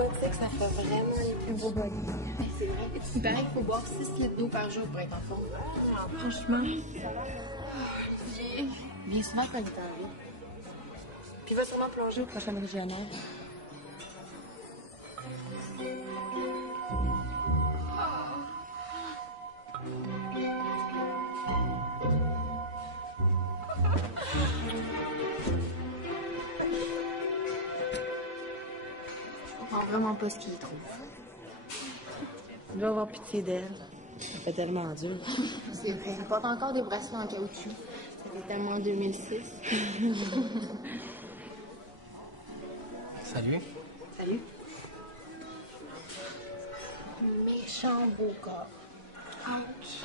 quoi, tu sais que ça fait vraiment les plus beaux body. C'est vrai. Il paraît qu'il faut boire 6 litres d'eau par jour pour être en forme. Franchement. Bien souvent quand il est en vie. Puis il va sûrement plonger au prochain régional. Je comprends vraiment pas ce qu'il trouve. Il doit avoir pitié d'elle. Ça fait tellement dur. C'est vrai. Il porte encore des bracelets en caoutchouc. Ça fait tellement 2006. Salut. Salut. Méchant beau corps. Ouch.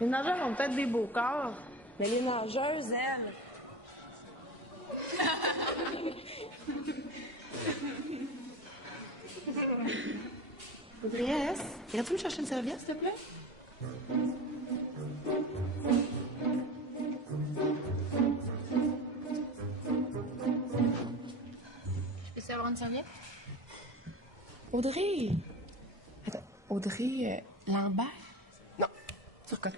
Les nageurs ont peut-être des beaux corps, mais les nageuses, elles... Audrey-S, irais-tu me chercher une serviette, s'il te plaît? Je peux avoir une serviette? Audrey! Attends, Audrey Lambert? Non, sur quoi?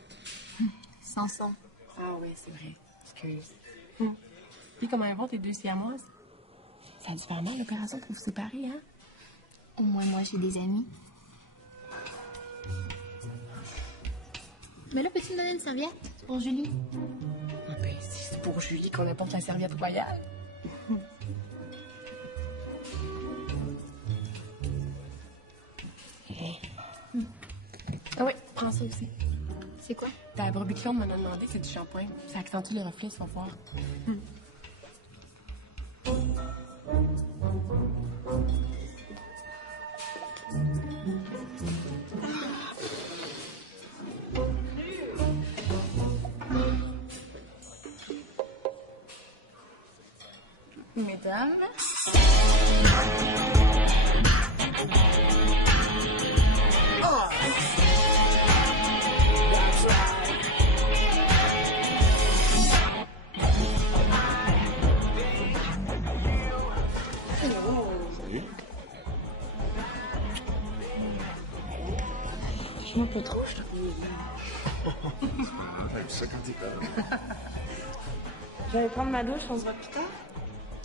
Samson. Ah oui, c'est vrai. Excuse. Puis comment elles vont, tes deux siamoises? Ça a dû faire mal l'opération pour vous séparer, hein? Au moins, moi, j'ai des amis. Mais là, peux-tu me donner une serviette? C'est pour Julie. Ah ben, si c'est pour Julie qu'on apporte la serviette royale. Ah oui, prends ça aussi. C'est quoi? Ta brebis clone m'en a demandé, c'est du shampoing. Ça accentue les reflets, tu vas voir. Mesdames. Salut. Je m'en peux trop, je trouve. T'as vu ça quand t'es peur. Je vais prendre ma douche, on se voit plus tard.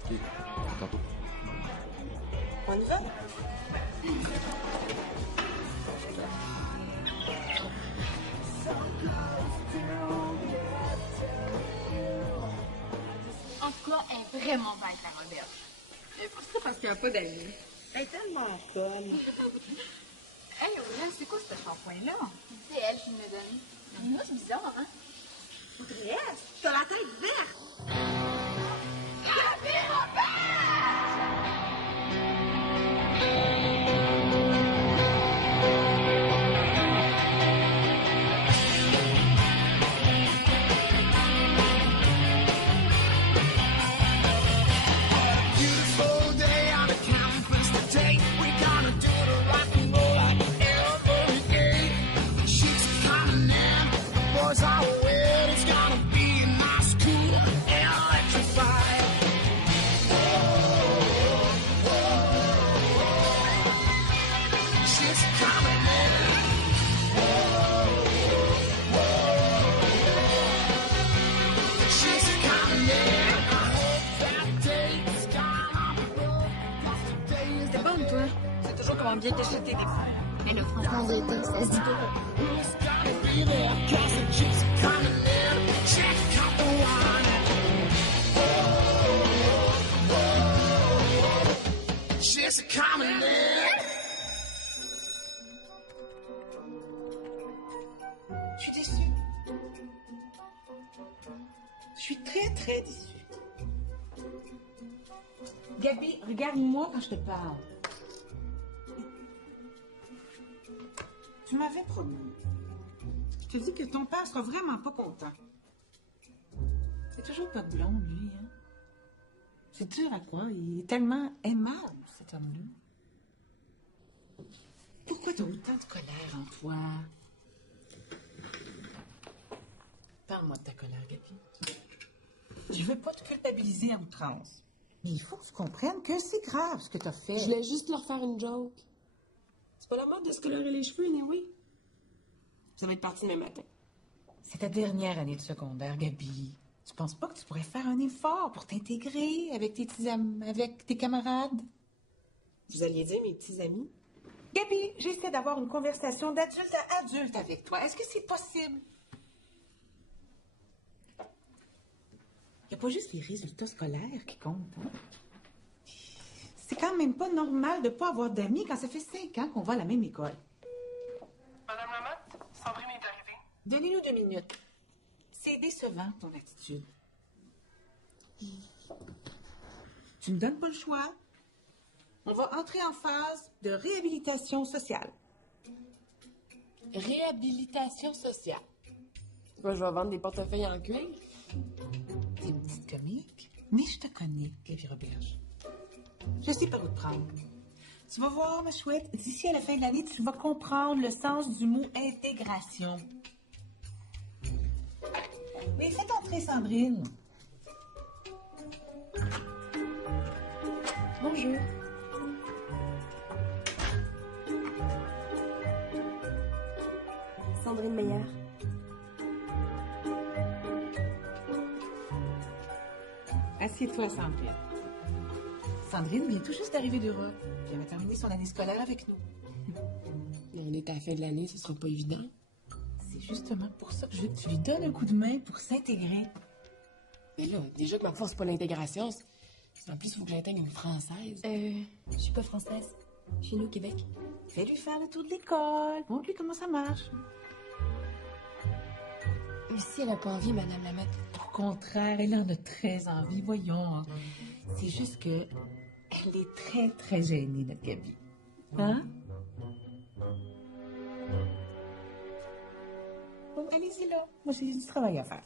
OK. À tantôt. On y va? En tout cas, elle est vraiment bien, la Roberge. C'est pas ça parce qu'il n'y a pas d'amis. Elle est tellement conne. Hey, Audrey, c'est quoi ce shampoing-là? C'est elle qui me le donne. Moi, c'est bizarre, hein? Audrey, t'as la tête verte! Beautiful day on the campus today. We're gonna do the rock and roll like every day. She's coming in, the boys are wet. It's gonna be a nice, cool, electrified. She's coming in. She's coming in. I hope that day's gonna be rough. 'Cause today is C'est bonne, toi. C'est toujours comment bien cacher tes défauts. Mais là, franchement, des textes, ça se dit pas. Who's gonna be there? 'Cause the chicks are coming in. Check out the wine. Chicks are coming in. Je suis déçue. Je suis très, très déçue. Gabi, regarde-moi quand je te parle. Tu m'avais promis. Je te dis que ton père sera vraiment pas content. C'est toujours pas de blonde, lui, hein? C'est dur à croire. Il est tellement aimable, cet homme-là. Pourquoi t'as autant de colère en toi? Parle-moi de ta colère, Gabi. Je veux pas te culpabiliser à outrance. Mais il faut que tu comprennes que c'est grave ce que tu as fait. Je voulais juste leur faire une joke. C'est pas la mode de se colorer les cheveux, anyway. Ça va être parti demain matin. C'est ta dernière année de secondaire, Gabi. Tu penses pas que tu pourrais faire un effort pour t'intégrer avec avec tes camarades? Vous alliez dire mes petits amis? Gabi, j'essaie d'avoir une conversation d'adulte à adulte avec toi. Est-ce que c'est possible? Il n'y a pas juste les résultats scolaires qui comptent, hein? C'est quand même pas normal de pas avoir d'amis quand ça fait 5 ans qu'on va à la même école. Madame Lamotte, Sandrine est arrivée. Donnez-nous 2 minutes. C'est décevant, ton attitude. Tu ne donnes pas le choix. On va entrer en phase de réhabilitation sociale. Réhabilitation sociale. Moi, je vais vendre des portefeuilles en cuir. T'es une petite comique, mais je te connais, Gabi Roberge. Je sais par où te prendre. Tu vas voir, ma chouette, d'ici à la fin de l'année, tu vas comprendre le sens du mot intégration. Mais faites entrer Sandrine. Bonjour. Sandrine Meyer. Assieds-toi, Sandrine. Sandrine vient tout juste d'arriver d'Europe. Elle va terminer son année scolaire avec nous. On est à la fin de l'année, ce sera pas évident. C'est justement pour ça que je veux que tu lui donnes un coup de main pour s'intégrer. Mais là, déjà que ma force, c'est pas l'intégration. En plus, il faut que j'intègre une Française. Je suis pas française. Je suis née au Québec. Fais-lui faire le tour de l'école. Montre-lui comment ça marche. Mais si elle a pas envie, Madame Lamotte. Au contraire, elle en a très envie, voyons. C'est juste que elle est très, très gênée, notre Gabi. Hein? Bon, allez-y là. Moi, j'ai du travail à faire.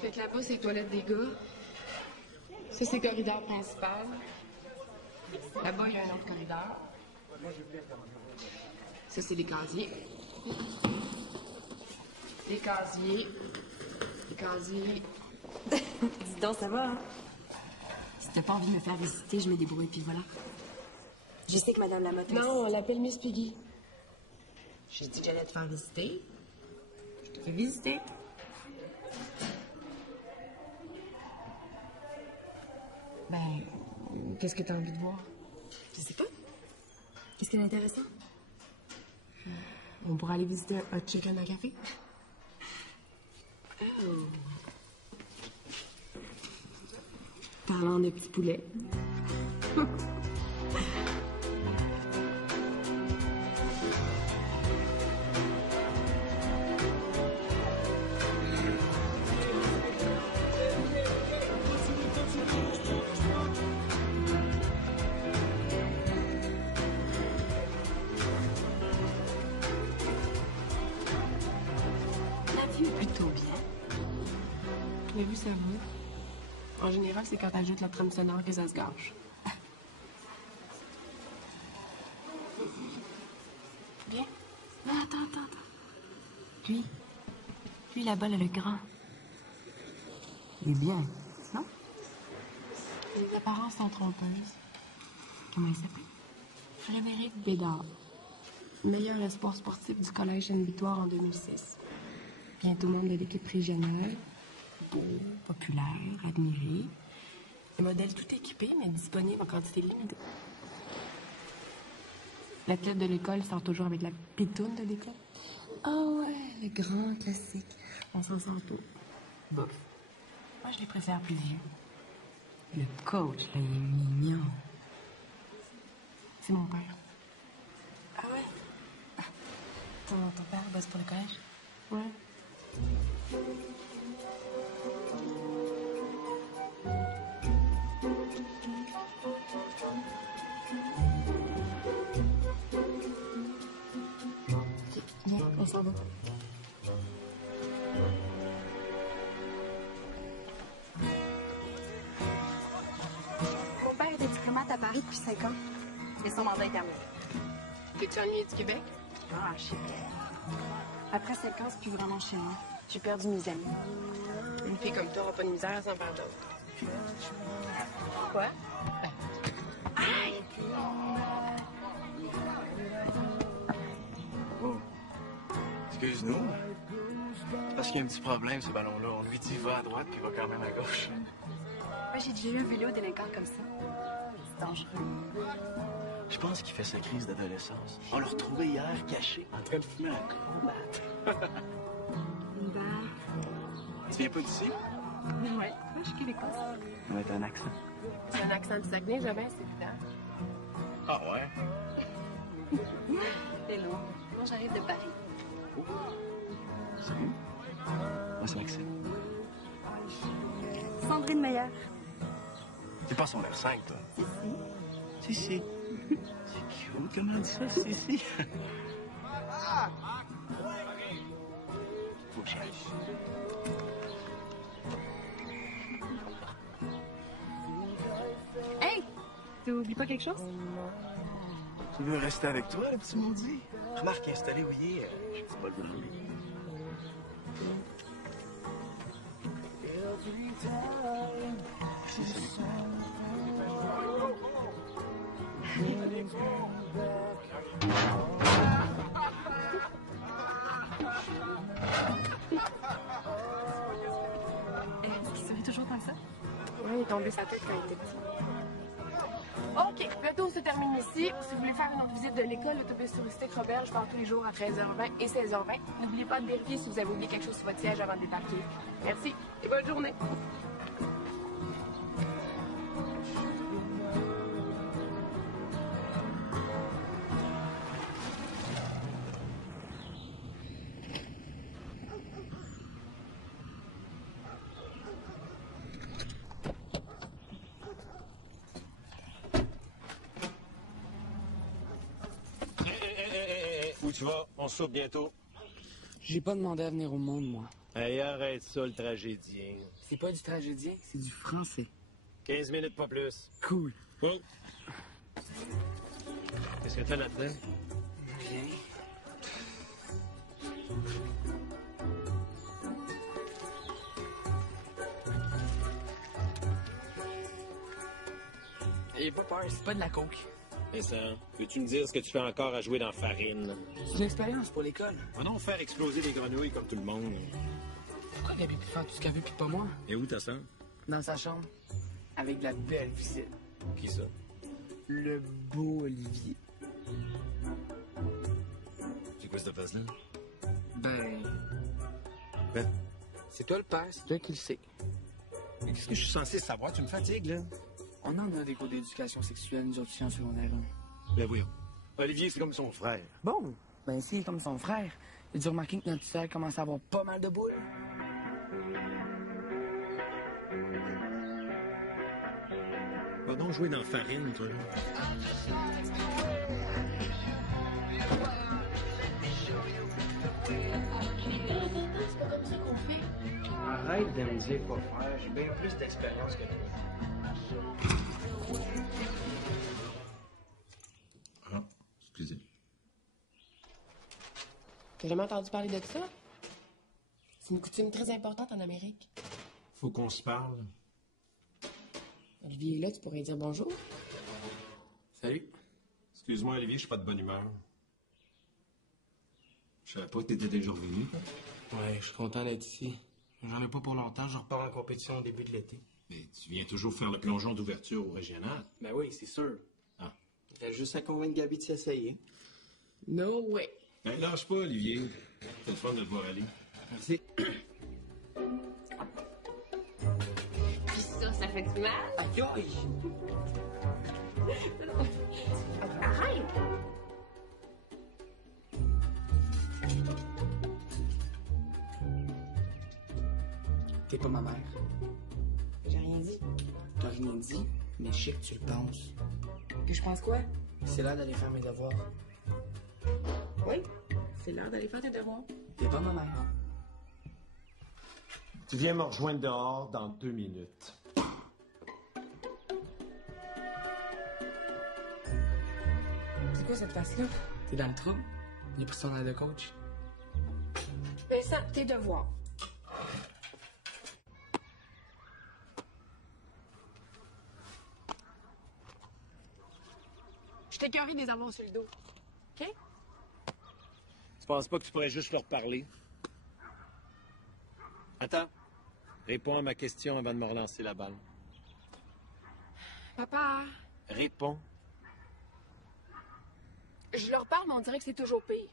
Fait que là-bas, c'est les toilettes des gars. Ça, c'est le corridor principal. Là-bas, il y a un autre corridor. Ça, c'est les casiers. Les casiers. Les casiers. Dis donc, ça va, hein? Si t'as pas envie de me faire visiter, je me débrouille, puis voilà. Je sais que Madame Lamotte... Non, on l'appelle Miss Piggy. J'ai dit que j'allais te faire visiter. Je te fais visiter. Ben, qu'est-ce que t'as envie de voir? Je sais pas. Qu'est-ce qui est intéressant? On pourrait aller visiter un hot chicken à café? Oh. Parlant de petits poulets. La vue est plutôt bien. La vue, ça va. En général, c'est quand t'ajoutes la trame sonore que ça se gâche. Bien. Non, attends. Lui là-bas, là, le grand. Il est bien, non? Les apparences sont trompeuses. Comment il s'appelle? Frédéric Bédard, meilleur espoir sportif du Collège Sainte-Victoire en 2006. Bientôt membre de l'équipe régionale. Beau, populaire, admiré. Un modèle tout équipé, mais disponible en quantité limitée. L'athlète de l'école sort toujours avec la pitoune de l'école. Ah ouais, le grand classique. On s'en sort pas. Bof. Moi, je les préfère plus vieux. Le coach, là, il est mignon. C'est mon père. Ah ouais? Ton père bosse pour le collège? Ouais. Viens, on s'en va. Mon père était diplomate à Paris depuis 5 ans. Mais son mandat est terminé. T'es-tu ennuyé du Québec? Ah, je sais bien. Après 5 ans, c'est plus vraiment chez moi. J'ai perdu mes amis. Une fille comme toi aura pas de misère à s'en faire d'autres. Quoi? Oh. Excuse-nous. Parce qu'il y a un petit problème, ce ballon-là. On lui dit va à droite, puis il va quand même à gauche. Moi, j'ai déjà eu un vélo délinquant comme ça. C'est dangereux. Je pense qu'il fait sa crise d'adolescence. On l'a retrouvé hier, caché, en train de fumer un combat. Tu viens pas d'ici? Ouais. Moi, je suis québécoise. On va être un accent. C'est un accent du Saguenay, Jobin, c'est évident. Ah ouais? Hello. Moi, j'arrive de Paris. Salut. Moi, c'est Maxime. Sandrine Meyer. T'es pas son R5, toi? Si, si. C'est cute. Comment on dit ça? Si, si. Faut que j'aille. Hey! Tu oublies pas quelque chose? Tu veux rester avec toi, le petit maudit? Remarque, installé où il est, je sais pas le goût de lui. Est-ce qu'il serait toujours comme ça? Oui, il est tombé sa tête quand il était petit. OK, le tour se termine ici. Si vous voulez faire une autre visite de l'école, l'autobus touristique Robert, je pars tous les jours à 13h20 et 16h20. N'oubliez pas de vérifier si vous avez oublié quelque chose sur votre siège avant de débarquer. Merci et bonne journée. Où tu vas? On soupe bientôt. J'ai pas demandé à venir au monde, moi. Hey, arrête ça, le tragédien. C'est pas du tragédien, c'est du français. 15 minutes, pas plus. Cool. Oh. Qu'est-ce que t'as là-dedans? Rien. Ayez pas peur, c'est pas de la coke. Vincent, peux-tu me dire ce que tu fais encore à jouer dans Farine? C'est une expérience pour l'école. Va donc faire exploser les grenouilles comme tout le monde. Pourquoi Gabi peut faire tout ce qu'elle veut puis pas moi? Et où ta sœur? Dans sa chambre. Avec de la belle visite. Qui ça? Le beau Olivier. C'est quoi cette face-là? Ben... Ben? C'est toi le père, c'est toi qui le sais. Mais qu'est-ce que je suis censé savoir? Tu me fatigues, là? On en a des cours d'éducation sexuelle, nous autres, en secondaire 1. Ben voyons. Olivier, c'est comme son frère. Bon, ben s'il est comme son frère, il a dû remarquer que notre sœur commence à avoir pas mal de boules. Va donc jouer dans Farine, toi. C'est pas comme ça qu'on fait. Arrête de me dire quoi faire, j'ai bien plus d'expérience que toi. Ah, excusez. T'as jamais entendu parler de ça? C'est une coutume très importante en Amérique. Faut qu'on se parle. Olivier est là, tu pourrais dire bonjour. Salut. Excuse-moi, Olivier, je suis pas de bonne humeur. Je savais pas que t'étais déjà revenu. Ouais, je suis content d'être ici. J'en ai pas pour longtemps, je repars en compétition au début de l'été. Mais tu viens toujours faire le plongeon d'ouverture au régional. Ben oui, c'est sûr. Ah. Il reste juste à convaincre Gabi de s'essayer. No way. Ben, lâche pas, Olivier. C'est le fun de te voir aller. Merci. Puis ça fait du mal. Aïe aïe! Arrête! T'es pas ma mère. J'ai rien dit. T'as rien dit, mais je sais que tu le penses. Que je pense quoi? C'est l'heure d'aller faire mes devoirs. Oui, c'est l'heure d'aller faire tes devoirs. T'es pas ma mère. Tu viens me rejoindre dehors dans 2 minutes. C'est quoi cette face-là? T'es dans le trouble? J'ai pris son air de coach. Vincent, tes devoirs. Je t'ai écœuré de les avoir sur le dos. OK? Tu penses pas que tu pourrais juste leur parler? Attends. Réponds à ma question avant de me relancer la balle. Papa, Réponds. je leur parle, mais on dirait que c'est toujours pire.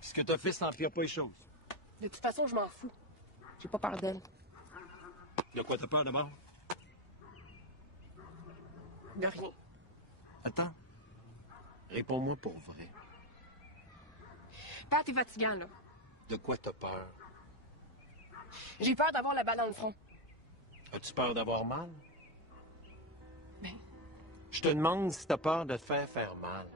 Ce que t'as fait, ça n'empire pas les choses. De toute façon, je m'en fous. J'ai pas peur d'elle. De quoi t'as peur d'abord? De rien. Attends. Réponds-moi pour vrai. Père, t'es fatigant, là. De quoi t'as peur? J'ai peur d'avoir la balle dans le front. As-tu peur d'avoir mal? Ben. Je te demande si t'as peur de te faire mal.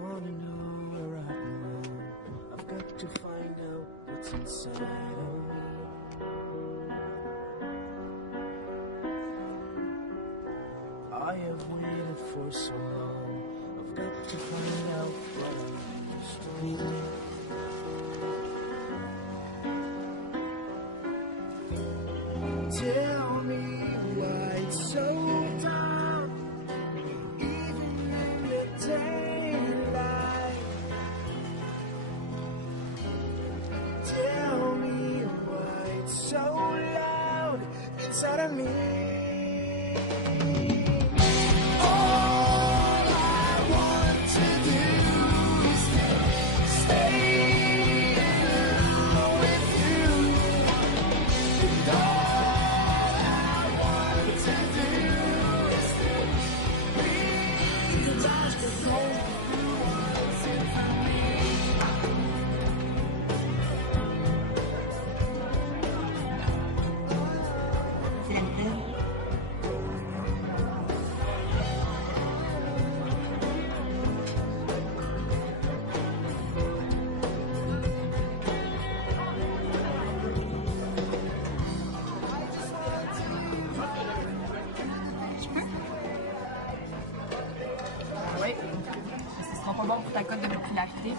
Wanna know where I'm wrong. I've got to find out what's inside of me. I have waited for so long. I've got to find out what I'm used to be. Tell me why it's so dark, even in the daylight. Tell me why it's so loud inside of me. All I want to do is stay with you. And all I want to do is be the touch that goes through what's in for me. C'est la nouvelle. Oui. Ce sera pas bon pour ta cote de popularité.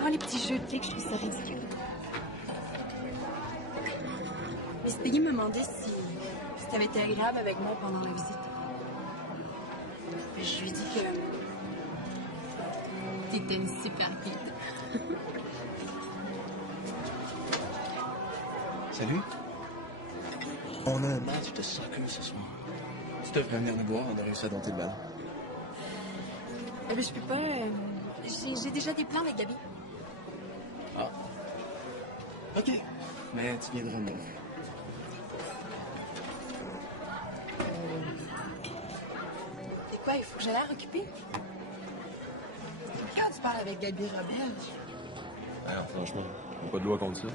Moi, les petits jeux de clics, je trouve ça ridicule. Miss Peggy me demandait si t'avais été agréable avec moi pendant la visite. Je lui ai dit que t'étais une super kid. Salut. On a un match de soccer ce soir. Tu devrais venir nous voir, on a réussi à dompter le ballon. Mais je peux pas. J'ai déjà des plans avec Gabi. Ah. OK. Mais tu viendras me voir. Et quoi, il faut que j'aille l'air occupée? Quand tu parles avec Gabi Roberge? Alors, franchement, on n'a pas de loi contre ça.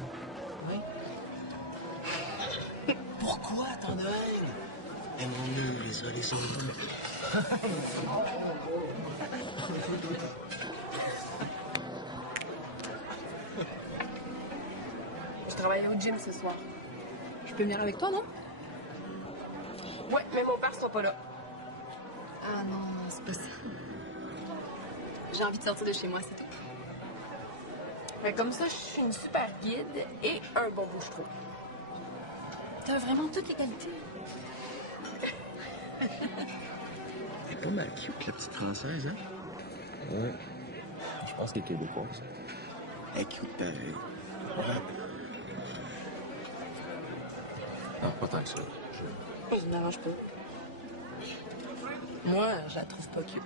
Oui. Pourquoi t'en as haine? Aimons-nous les uns les autres. Je travaille au gym ce soir. Je peux venir avec toi, non? Ouais, mais mon père sera pas là. Ah non, c'est pas ça. J'ai envie de sortir de chez moi, c'est tout. Mais comme ça, je suis une super guide et un bon bouche-trou. T'as vraiment toutes les qualités. Elle est pas mal cute, la petite française, hein? Ouais. Je pense qu'elle est québécoise. Elle est cute, pareil. Ouais. Non, pas tant que ça. Ça me dérange pas. Moi, je la trouve pas cute.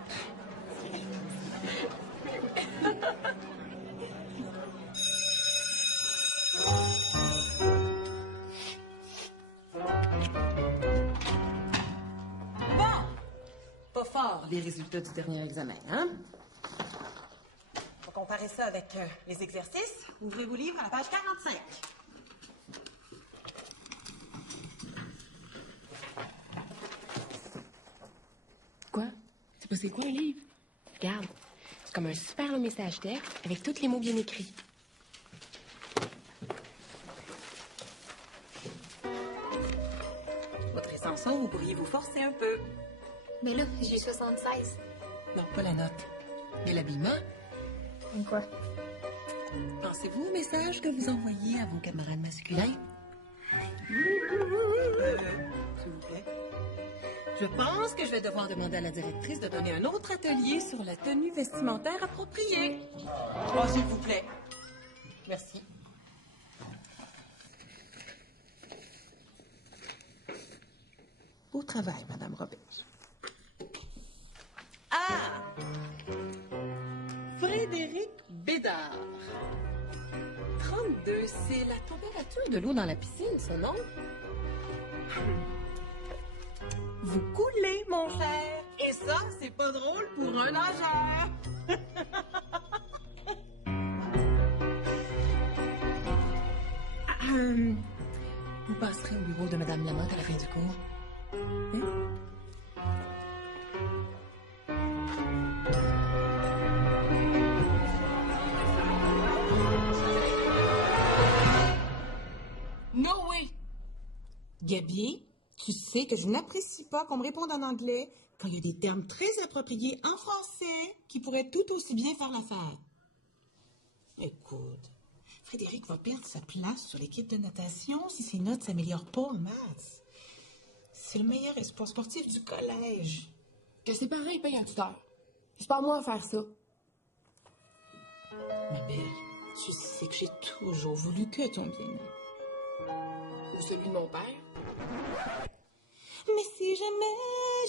Pas fort, les résultats du dernier examen, hein? On va comparer ça avec les exercices. Ouvrez vos livres à la page 45. Quoi? C'est pas c'est quoi un livre? Regarde, c'est comme un super long message texte avec tous les mots bien écrits. Votre récension, vous pourriez vous forcer un peu. Mais là, j'ai 76. Non, pas la note, mais l'habillement. Quoi? Pensez-vous au message que vous envoyez à vos camarades masculins? S'il vous plaît. Je pense que je vais devoir demander à la directrice de donner un autre atelier sur la tenue vestimentaire appropriée. Oh, s'il vous plaît. Merci. Beau travail, Madame Robert. Ah! Frédéric Bédard. 32, c'est la température de l'eau dans la piscine, ça, non? Vous coulez, mon cher. Et ça, c'est pas drôle pour un nageur. Vous passerez au bureau de Madame Lamotte à la fin du cours. Hein? No way! Gabi, tu sais que je n'apprécie pas qu'on me réponde en anglais quand il y a des termes très appropriés en français qui pourraient tout aussi bien faire l'affaire. Écoute, Frédéric va perdre sa place sur l'équipe de natation si ses notes ne s'améliorent pas en maths. C'est le meilleur espoir sportif du collège. Que ses parents ils payent un tuteur. C'est pas à moi à faire ça. Ma belle, tu sais que j'ai toujours voulu que ton bien. Ou celui de mon père. Mais si jamais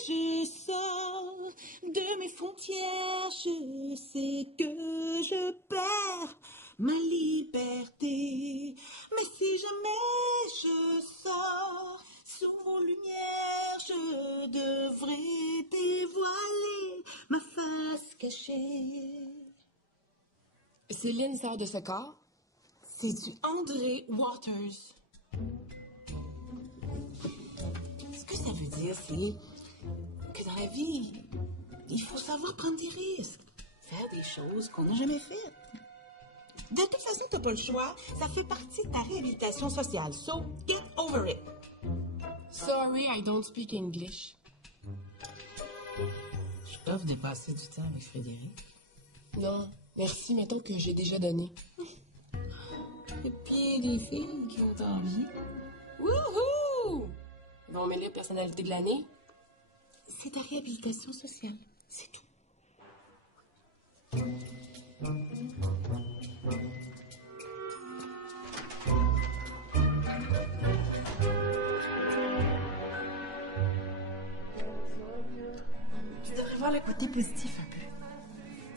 je sors de mes frontières, je sais que je perds ma liberté. Mais si jamais je sors sous vos lumières, je devrais dévoiler ma face cachée. Céline sort de ce corps. C'est du André Waters. Ce que ça veut dire, c'est que dans la vie, il faut savoir prendre des risques, faire des choses qu'on n'a jamais faites. De toute façon, t'as pas le choix. Ça fait partie de ta réhabilitation sociale. So, get over it. Sorry, I don't speak English. Je t'offre de passer du temps avec Frédéric. Non, merci, mettons que j'ai déjà donné. Et puis, des filles qui ont envie. Wouhou! Ils vont mêler personnalité de l'année. C'est ta réhabilitation sociale. C'est tout. Tu devrais voir le côté positif un peu.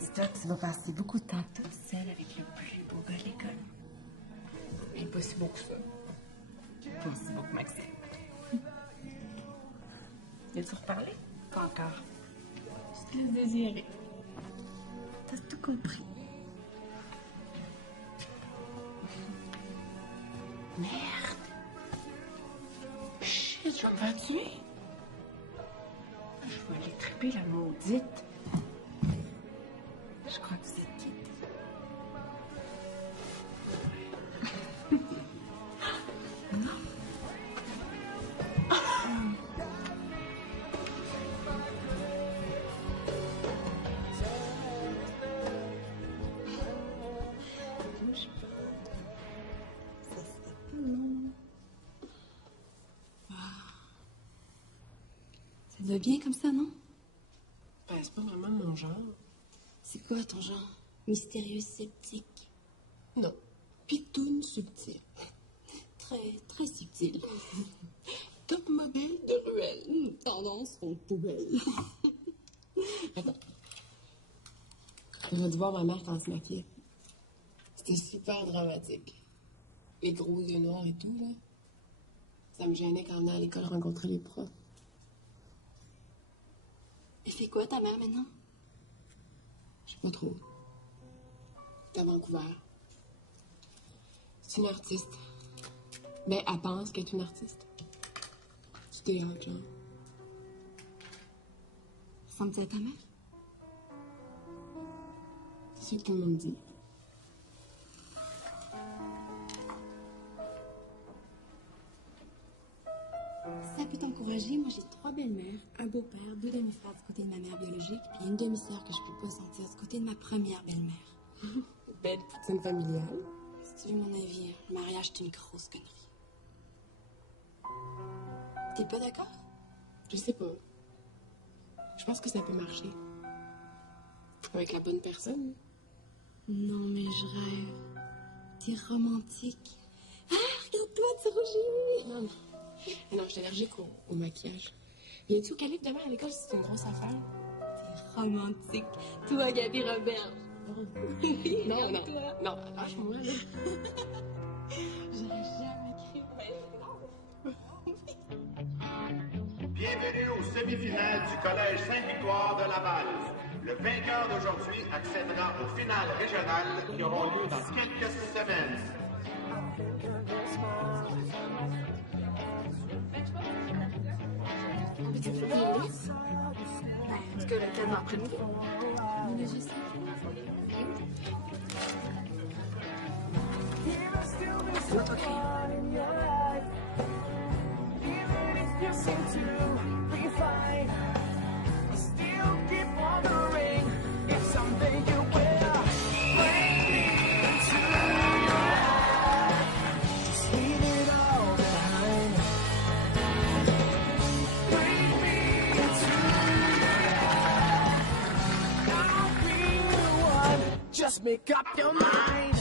Dis-toi que tu vas passer beaucoup de temps toute seule avec le plus beau gars de l'école. Et pas si beau que ça. Pas aussi beau que Maxime. As-tu reparlé? Pas encore. Je te laisse désirer. T'as tout compris. Merde. Shit, je vais me faire tuer. Je vais aller triper la maudite. Je crois que c'est quitte. va bien comme ça, non? Ben, c'est pas vraiment mon genre. C'est quoi ton genre? Mystérieux, sceptique? Non. Pitoune subtil. Très, très subtil. Top modèle de ruelle. Tendance aux poubelles. Attends. J'aurais dû voir ma mère quand elle se maquillait. C'était super dramatique. Les gros yeux noirs et tout, là. Ça me gênait quand on venait à l'école rencontrer les profs. Elle fait quoi, ta mère, maintenant? Je sais pas trop. C'est à Vancouver. C'est une artiste. Ben, elle pense qu'elle est une artiste. Du théâtre, genre. Ressemble-tu à ta mère? C'est ce que tout le monde dit. Ça peut t'encourager. Moi, j'ai 3 belles-mères, un beau-père, 2 demi-frères du côté de ma mère biologique, puis une demi-sœur que je peux pas sentir du côté de ma première belle-mère. Belle poutine familiale. Si tu veux mon avis, le mariage, c'est une grosse connerie. T'es pas d'accord? Je sais pas. Je pense que ça peut marcher. Avec la bonne personne. Non, mais je rêve. T'es romantique. Ah, regarde-toi, tu rougis. Non, non. Mais non, je suis allergique au maquillage. Il y a du calibre demain à l'école, c'est une grosse affaire. T'es romantique. Toi, Gabi Robert. Oui, Non, non. toi. Non, lâche-moi, là. J'aurais jamais cru. Bienvenue aux semi-finales du Collège Sainte-Victoire de Laval. Le vainqueur d'aujourd'hui accédera aux finales régionales qui auront lieu dans quelques semaines. Est-ce que le thème après-midi? C'est notre Just make up your mind.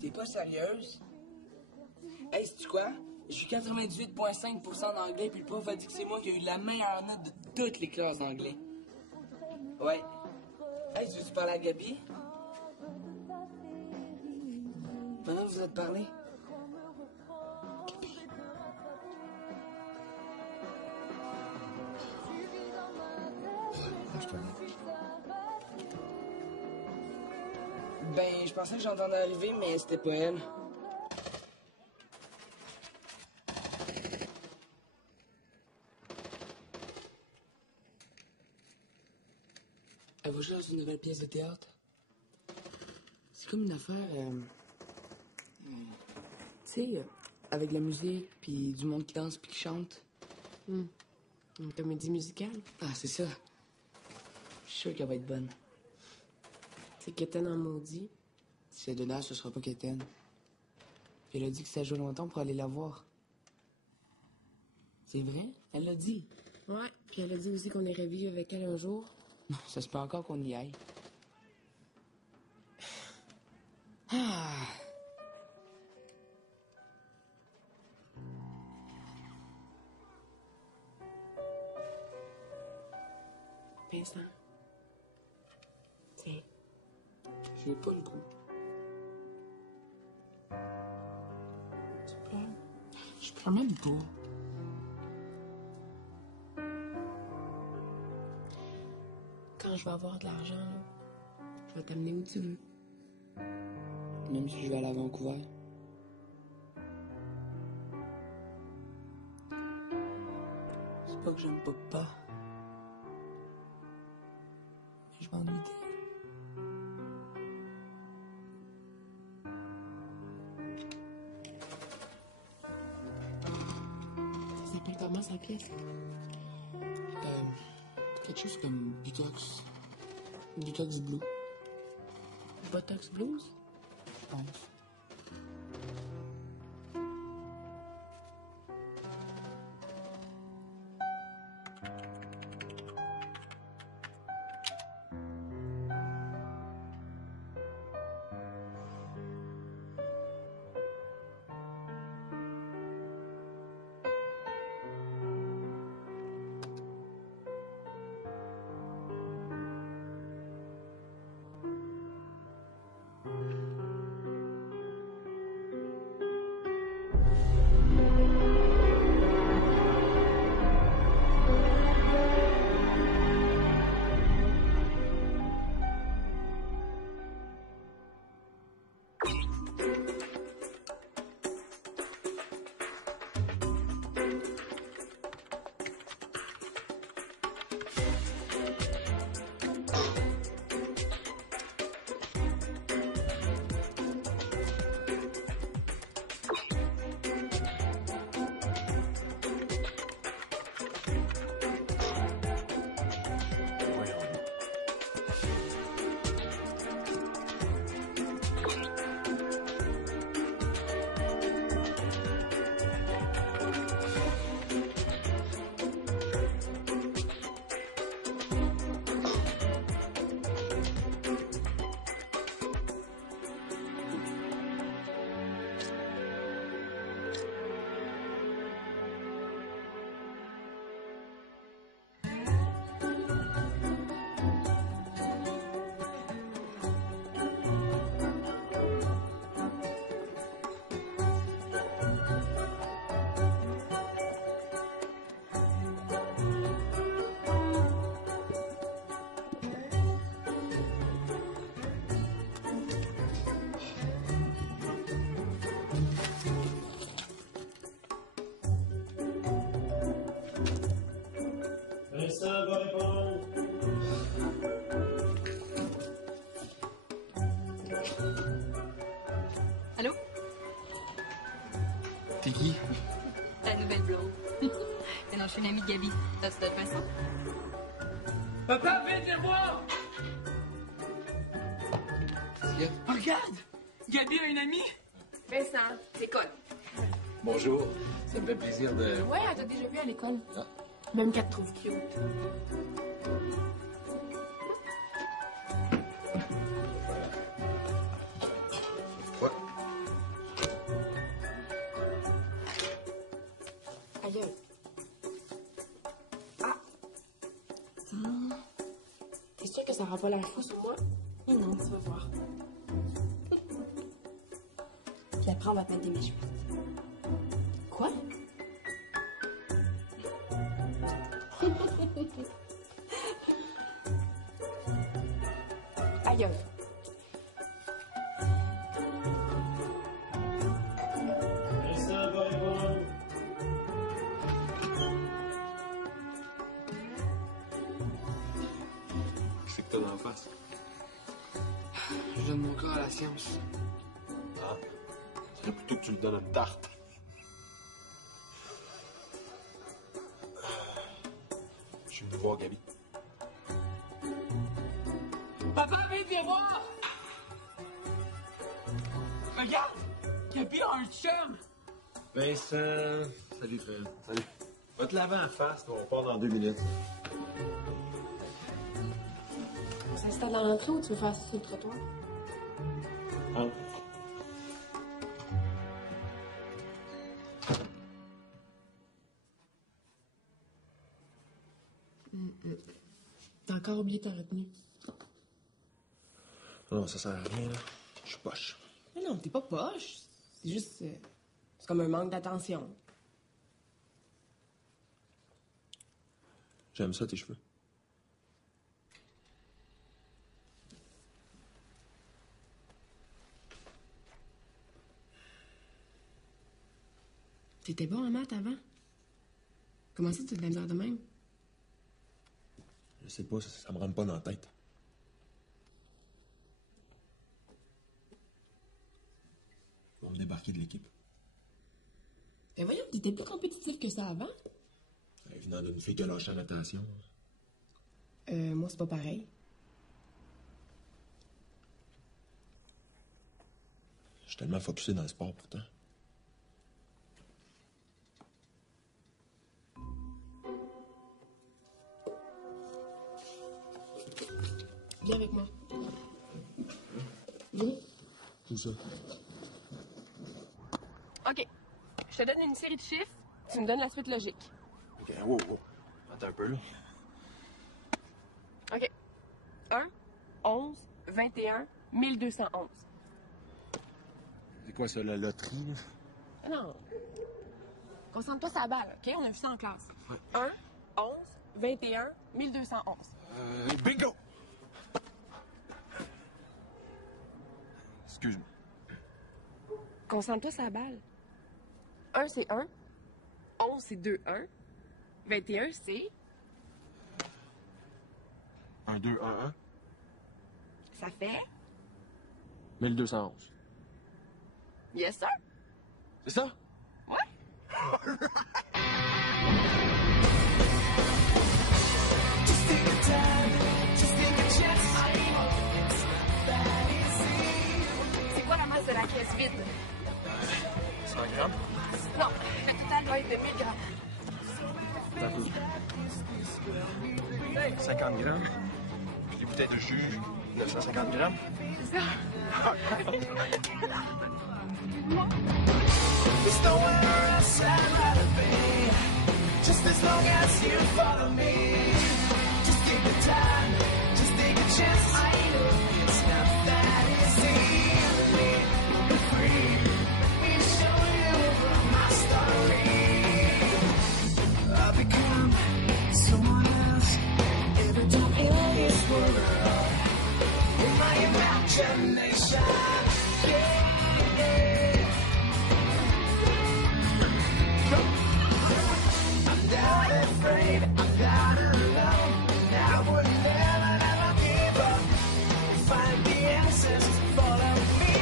T'es pas sérieuse? Hey, sais-tu quoi? J'ai eu 98,5% d'anglais, puis le prof a dit que c'est moi qui ai eu la meilleure note de toutes les classes d'anglais. Ouais. Hey, tu veux-tu parler à Gabi? Pendant que vous êtes parlé? Ben, je pensais que j'entendais arriver, mais c'était pas elle. Elle va jouer dans une nouvelle pièce de théâtre. C'est comme une affaire, tu sais, avec la musique, puis du monde qui danse puis qui chante. Une comédie musicale. Ah, c'est ça. Je suis sûr qu'elle va être bonne. C'est Kéten en maudit. Si elle est dedans, ce sera pas Kéten. Puis elle a dit que ça joue longtemps pour aller la voir. C'est vrai? Elle l'a dit. Ouais, puis elle a dit aussi qu'on irait vivre avec elle un jour. Non, ça se peut encore qu'on y aille. Ah! Vincent. Tiens. J'ai pas le goût. Tu pleures? Je pleure même pas. Quand je vais avoir de l'argent, là, je vais t'amener où tu veux. Même si je vais aller à Vancouver. C'est pas que j'aime pas. Mais je m'ennuie d'elle. Ça s'appelle comment sa pièce? Quelque chose comme Detox. Detox Blue, Botox Blues? je pense. Vincent va répondre. Allô? T'es qui? Ta nouvelle blonde. Mais non, je suis une amie de Gabi. Toi, tu dois être Vincent? Papa, viens voir! Qu'est-ce qu'il y a? Oh, regarde! Gabi a une amie! Vincent, l'école. Bonjour. Ça me fait plaisir de... Ouais, elle t'a déjà vu à l'école. Ah. Même qu'elle te trouve cute. Ouais. Aïe. Ah! T'es sûr que ça aura pas l'air fou sur moi? Mais non, tu vas voir. Puis après, on va te mettre des méchouettes. Quoi? Aïe. Vincent va répondre. Qu'est-ce que t'as dans la face? Je donne mon corps à la science. Ah. Ce serait plutôt que tu lui donnes une tarte. Je suis venu voir Gabi. Papa, viens voir! Regarde! Gabi a un chum! Vincent. Salut, frère. Salut. Va te laver en face, on part dans 2 minutes. On s'installe dans l'entrée ou tu veux faire ça sur le trottoir? Ah. T'as encore oublié ta retenue. Non, ça sert à rien, là. Je suis poche. Mais non, t'es pas poche. C'est juste... c'est comme un manque d'attention. J'aime ça, tes cheveux. T'étais bon en maths avant? Comment ça, tu as de la misère de même? Je sais pas, ça me rentre pas dans la tête. Ils vont me débarquer de l'équipe. Ben voyons, t'étais plus compétitif que ça avant. Venant d'une fille qui a lâché la natation. Moi, c'est pas pareil. Je suis tellement focusé dans le sport, pourtant. Viens avec moi. Viens. Tout ça. OK. Je te donne une série de chiffres. Tu me donnes la suite logique. OK, wow. Attends un peu, là. OK. 1, 11, 21, 1211. C'est quoi ça, la loterie, là? Non. Concentre-toi sur la balle, OK? On a vu ça en classe. Ouais. 1, 11, 21, 1211. Bingo! Excuse-moi. Concentre-toi sur la balle. 1, c'est 1. 11, c'est 2, 1. 21, c'est... 1, 2, 1, 1. Ça fait... 1211. Yes, sir. C'est ça? Ouais. C'est quoi la masse de la caisse vide? 100 grammes? Non, le total doit être de 1000 grammes. T'as peu. 50 grammes. Les bouteilles de jus, 950 grammes. C'est ça. There's nowhere else I'd rather be. Just as long as you follow me. Just take the time, just take a chance. I know it's not that easy. Let me be free. Let me show you my story. I've become someone else every time in this world. In my imagination, yeah. I'm not afraid, I'm not alone. I would never, never give up. Find the answers, follow me.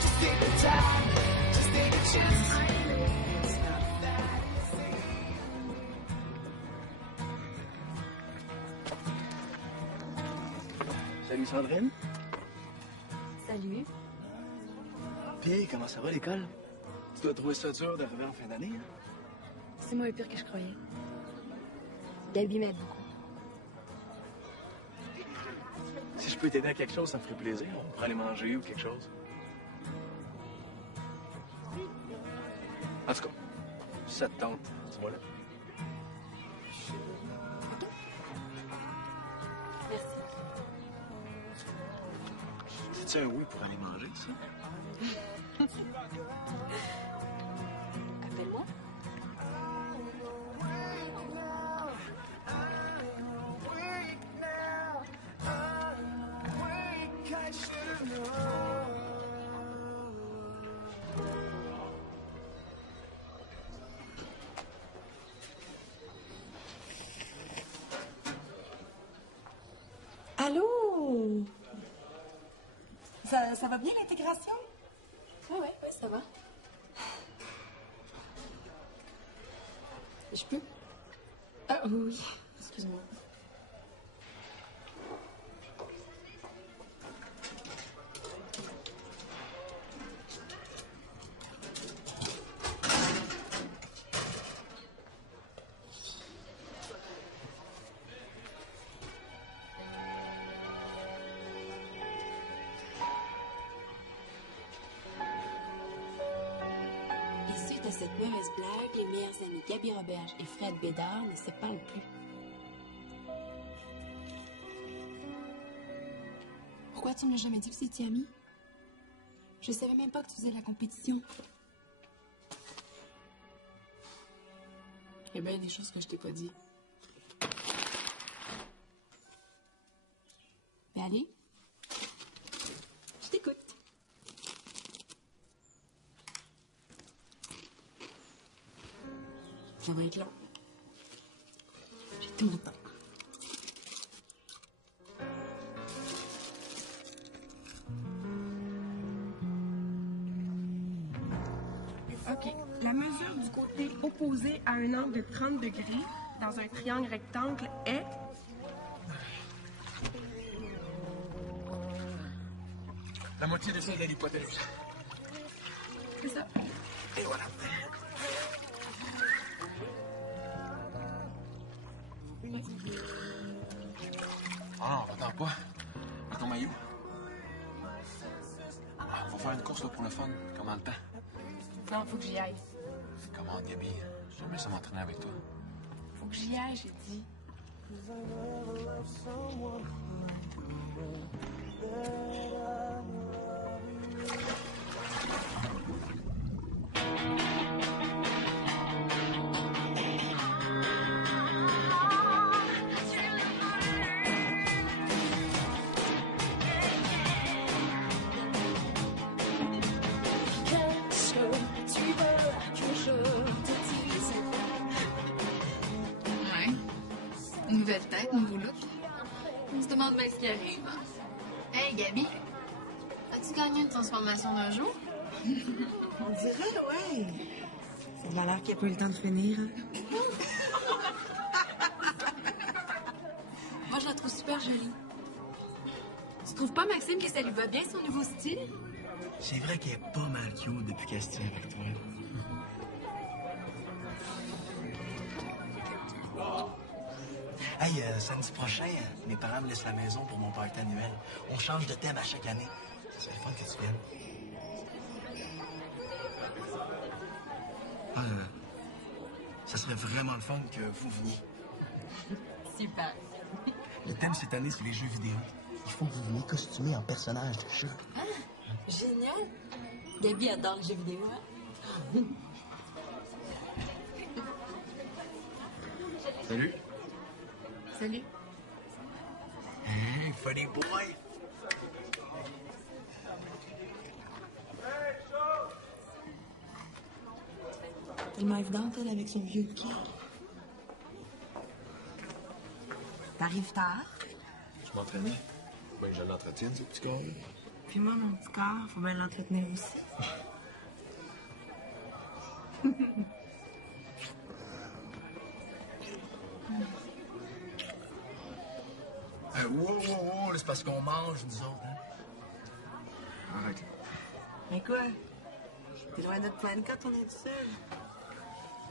Just take the time, just take a chance. It's not that easy. Salut Sandrine. Salut. Puis, comment ça va l'école? Tu dois trouver ça dur d'arriver en fin d'année, hein? C'est moins pire que je croyais. Gabi m'aide beaucoup. Si je peux t'aider à quelque chose, ça me ferait plaisir. On pourrait aller manger ou quelque chose. En tout cas, si ça te tente, dis-moi là. Merci. C'est-tu un oui pour aller manger, ça? Appelle-moi. Allô? Ça va bien l'intégration? Ouais, ça va. Je peux? Ah oui. Excuse-moi. Et suite à cette mauvaise blague, les meilleurs amis Gabi Roberge et Fred Bédard ne se parlent plus. Pourquoi tu me l'as jamais dit que vous étiez amis? Je savais même pas que tu faisais la compétition. Il y a bien des choses que je t'ai pas dit. Ben allez. Je t'écoute. Ça va être long. J'ai tout mon temps. OK. La mesure du côté opposé à un angle de 30 degrés dans un triangle rectangle est... La moitié de celle de l'hypothèse. C'est ça. Et voilà. Ah, on va-t'en pas. À ton maillot. Ah, on va faire une course là, pour le fun. Comment le temps? Non, faut que j'y aille. Comment, Gabi? J'aimerais ça m'entraîner avec toi. Faut que j'y aille, j'ai dit. Nouvelle tête, nouveau look. On se demande bien ce qui arrive. Hey, Gabi, as-tu gagné une transformation d'un jour? On dirait, ouais. Ça a l'air qu'il n'y a pas eu le temps de finir. Moi, je la trouve super jolie. Tu trouves pas, Maxime, que ça lui va bien, son nouveau style? C'est vrai qu'elle est pas mal cute depuis qu'elle se tient avec toi. Hey, samedi prochain, mes parents me laissent la maison pour mon party annuel. On change de thème à chaque année. Ça serait le fun que tu viennes. Ça serait vraiment le fun que vous veniez. Super. Le thème cette année, c'est les jeux vidéo. Il faut que vous veniez costumé en personnage de jeu. Ah, génial! Gabi adore les jeux vidéo, hein? Salut. Salut. Hey, funny boy! Tellement évidente, elle, avec son vieux kick. T'arrives tard. Je m'entraînais. Ben, je l'entretienne, ce petit corps-là. Puis moi, mon petit corps, faut bien l'entretenir aussi. Wow, c'est parce qu'on mange, nous autres, hein? Arrête. Mais quoi? T'es loin de notre plan quand on est tout seul.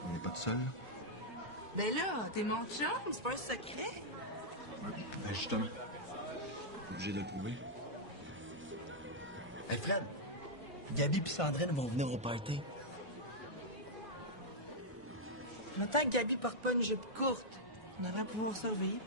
On n'est pas tout seul, là. Ben là, t'es mon chum, c'est pas un secret. Ben, justement. T'es obligé de le prouver. Hey, Fred, Gabi et Sandrine vont venir au party. Tant que Gabi porte pas une jupe courte, on devrait pouvoir survivre.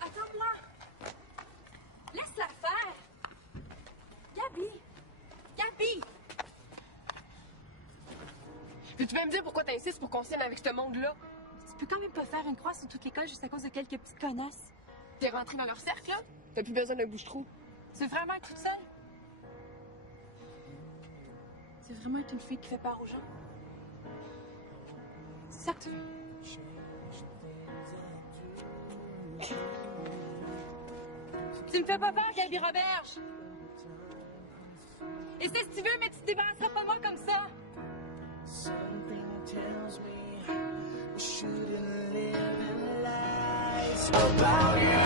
Attends-moi! Laisse-la faire! Gabi! Gabi! Peux-tu même me dire pourquoi t'insistes pour qu'on sienne avec ce monde-là? Tu peux quand même pas faire une croix sur toute l'école juste à cause de quelques petites connasses. T'es rentrée dans leur cercle, là? T'as plus besoin d'un bouche-trou. C'est vraiment être toute seule? C'est vraiment être une fille qui fait peur aux gens? C'est ça que tu veux? Tu me fais pas peur, Gabi Roberge! Et c'est ce que tu veux, mais tu te débarrasseras pas de moi comme ça! Something tells me we shouldn't live in lies about you,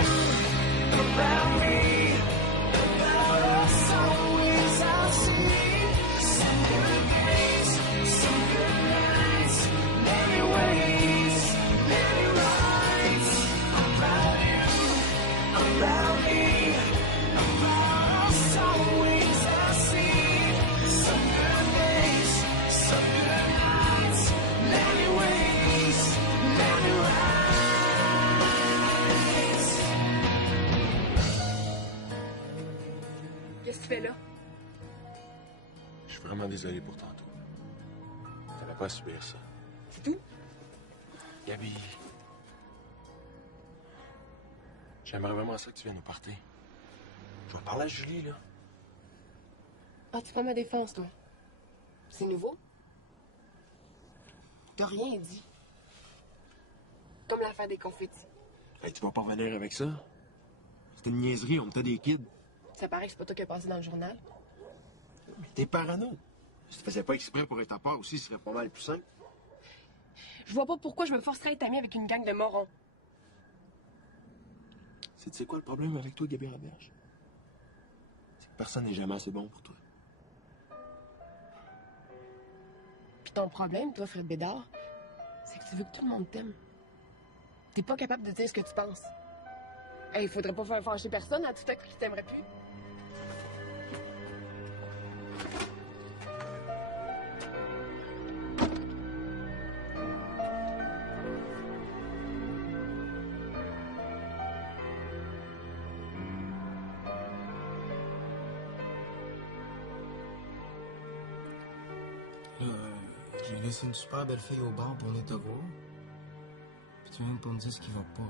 about me, about us always I'll see some good days, some good nights, many ways, many rights about you, about me, about us fais là? Je suis vraiment désolé pour tantôt. T'avais pas à subir ça. C'est tout? Gabi. J'aimerais vraiment ça que tu viennes au party. Je vais parler à Julie, là. Ah, tu prends ma défense, toi. C'est nouveau? T'as rien dit. Comme l'affaire des confettis. Hey, tu vas pas revenir avec ça? C'était une niaiserie, on mettait des kids. Ça paraît que c'est pas toi qui as passé dans le journal. Mais t'es parano. Si tu faisais pas exprès pour être à part aussi, ce serait pas mal plus simple. Je vois pas pourquoi je me forcerais à être amie avec une gang de morons. C'est quoi le problème avec toi, Gabi Roberge? C'est que personne n'est jamais assez bon pour toi. Puis ton problème, toi, Fred Bédard, c'est que tu veux que tout le monde t'aime. T'es pas capable de dire ce que tu penses. Hey, faudrait pas faire fâcher personne à tout à coup qui t'aimerait plus. J'ai laissé une super belle fille au bar pour venir te voir. Puis tu viens pour me dire ce qui va pas.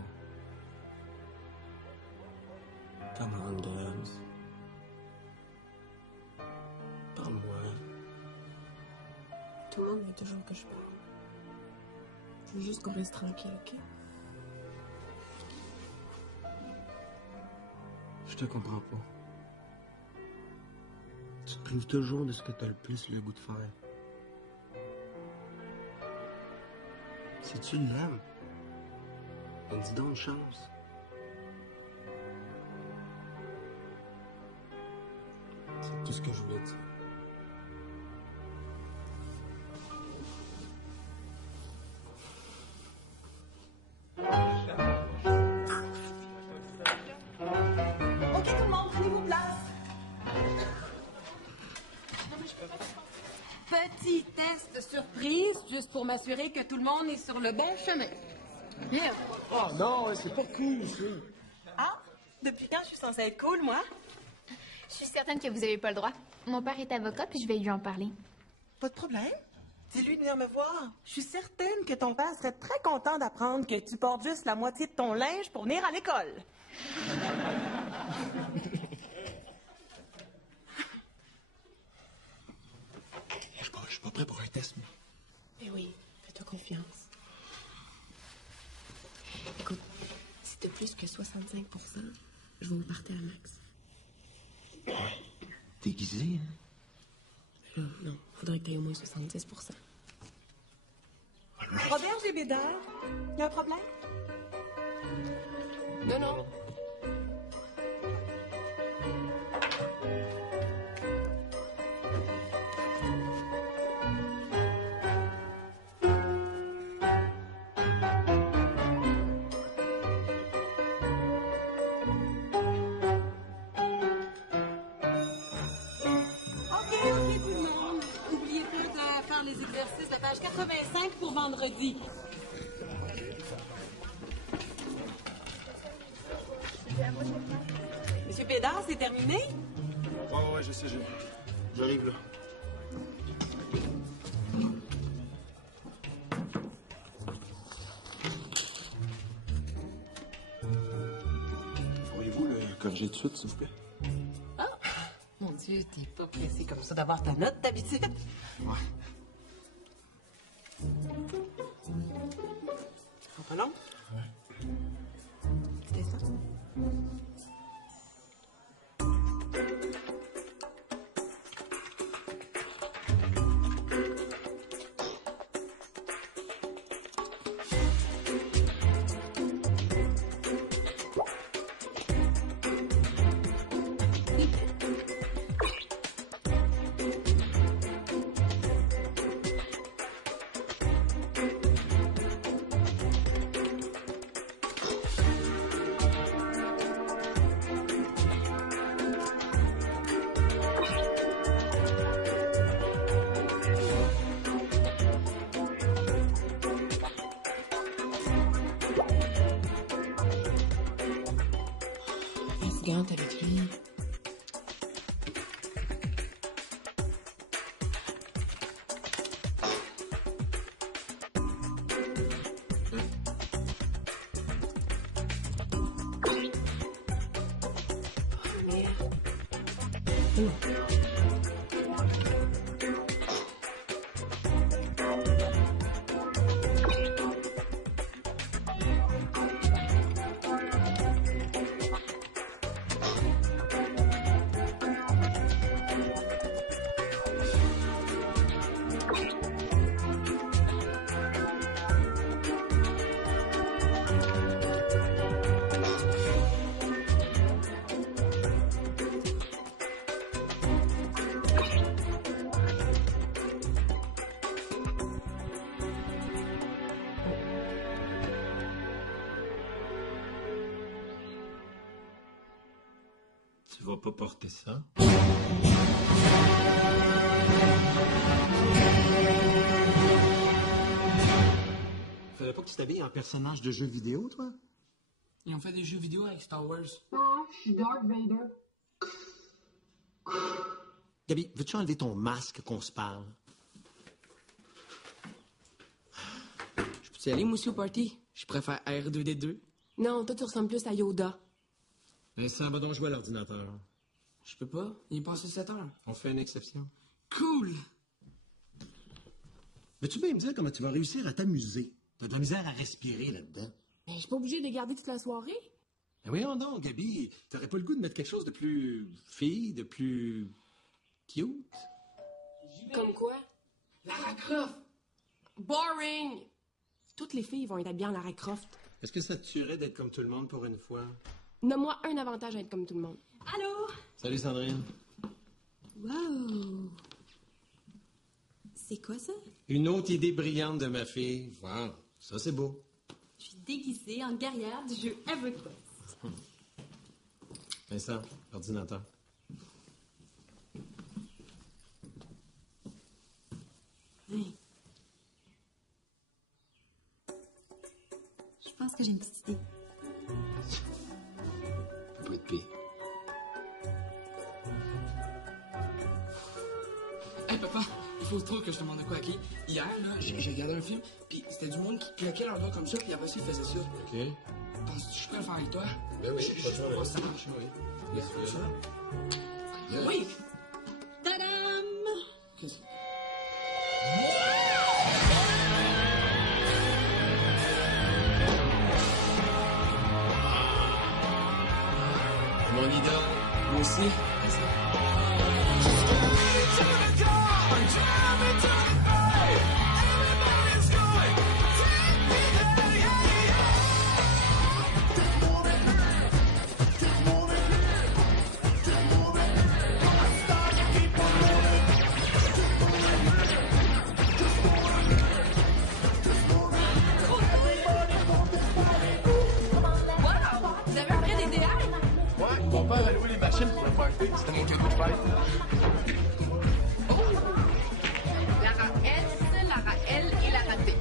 Come on, Dubs. Parle-moi. Tout le monde veut toujours que je parle. Je veux juste qu'on reste tranquille, OK? Je te comprends pas. Tu te prives toujours de ce que t'as le plus le goût de faire. Si tu l'aimes, dis donc une chance. C'est tout ce que je voulais dire. OK, tout le monde, prenez vos places. Petit test surprise, juste pour m'assurer que tout le monde est sur le bon chemin. Bien. Oh non, c'est pas cool, ça. Ah, depuis quand je suis censée être cool, moi? Je suis certaine que vous n'avez pas le droit. Mon père est avocat, puis je vais lui en parler. Pas de problème. Dis-lui de venir me voir. Je suis certaine que ton père serait très content d'apprendre que tu portes juste la moitié de ton linge pour venir à l'école. Je suis pas prêt pour un test, mais... Eh oui, fais-toi confiance. Écoute, si t'as plus que 65%, je vais me partir à max. T'es aiguisé, hein? Non, faudrait que t'aies au moins 70%. Roberge et Bédard, y a un problème? Non, non. Exercice de page 85 pour vendredi. Monsieur Bédard, c'est terminé? Ouais, je sais, j'arrive là. Pourriez-vous le corriger tout de suite, s'il vous plaît? Ah! Mon Dieu, t'es pas pressé comme ça d'avoir ta note d'habitude? Ouais. Pas long? Ouais. Descends. Fatigante avec lui. Tu vas pas porter ça? Fallait pas que tu t'habilles en personnage de jeu vidéo, toi? Ils ont fait des jeux vidéo avec Star Wars. Ah, je suis Darth Vader. Gabi, veux-tu enlever ton masque qu'on se parle? Je peux-tu y aller, moi aussi, au party? Je préfère R2D2. Non, toi, tu ressembles plus à Yoda. Vincent, va donc jouer à l'ordinateur. Je peux pas. Il est passé 7 heures. On fait une exception. Cool! Veux-tu bien me dire comment tu vas réussir à t'amuser? T'as de la misère à respirer là-dedans. Mais je suis pas obligée de garder toute la soirée. Ben voyons donc, Gabi. T'aurais pas le goût de mettre quelque chose de plus fille, de plus cute? Comme quoi? Lara Croft! Boring! Toutes les filles vont être habillées en Lara Croft. Est-ce que ça te tuerait d'être comme tout le monde pour une fois? Nomme-moi un avantage à être comme tout le monde. Allô? Salut, Sandrine. Wow! C'est quoi ça? Une autre idée brillante de ma fille. Wow, ça c'est beau. Je suis déguisée en guerrière du jeu EverQuest. Vincent, l'ordinateur. Oui. Je pense que j'ai une petite idée. Ça peut pas être pire. Hey, papa, il faut trop que je te demande de quoi, OK? Hier, là, j'ai regardé un film, puis c'était du monde qui claquait leurs doigts comme ça, puis après ça, ils faisaient ça. OK. Penses-tu que je peux le faire avec toi? Ben oui, je sais pas si ça marche. Oui. Oui! Tadam! Qu'est-ce que... Mon idole, moi aussi. Vous avez un vrai DDR? Ouais, mon père a loué les machines pour le party. C'était mon cadeau de fête. Lara S, Lara L et Lara T.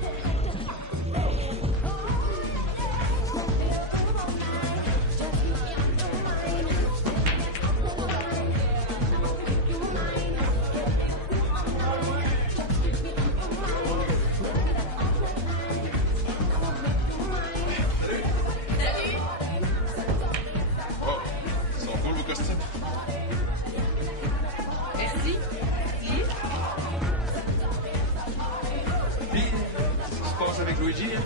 Oh, ils sont cool vos costumes. Merci. Puis, qu'est-ce qui se passe avec Luigi? Hein?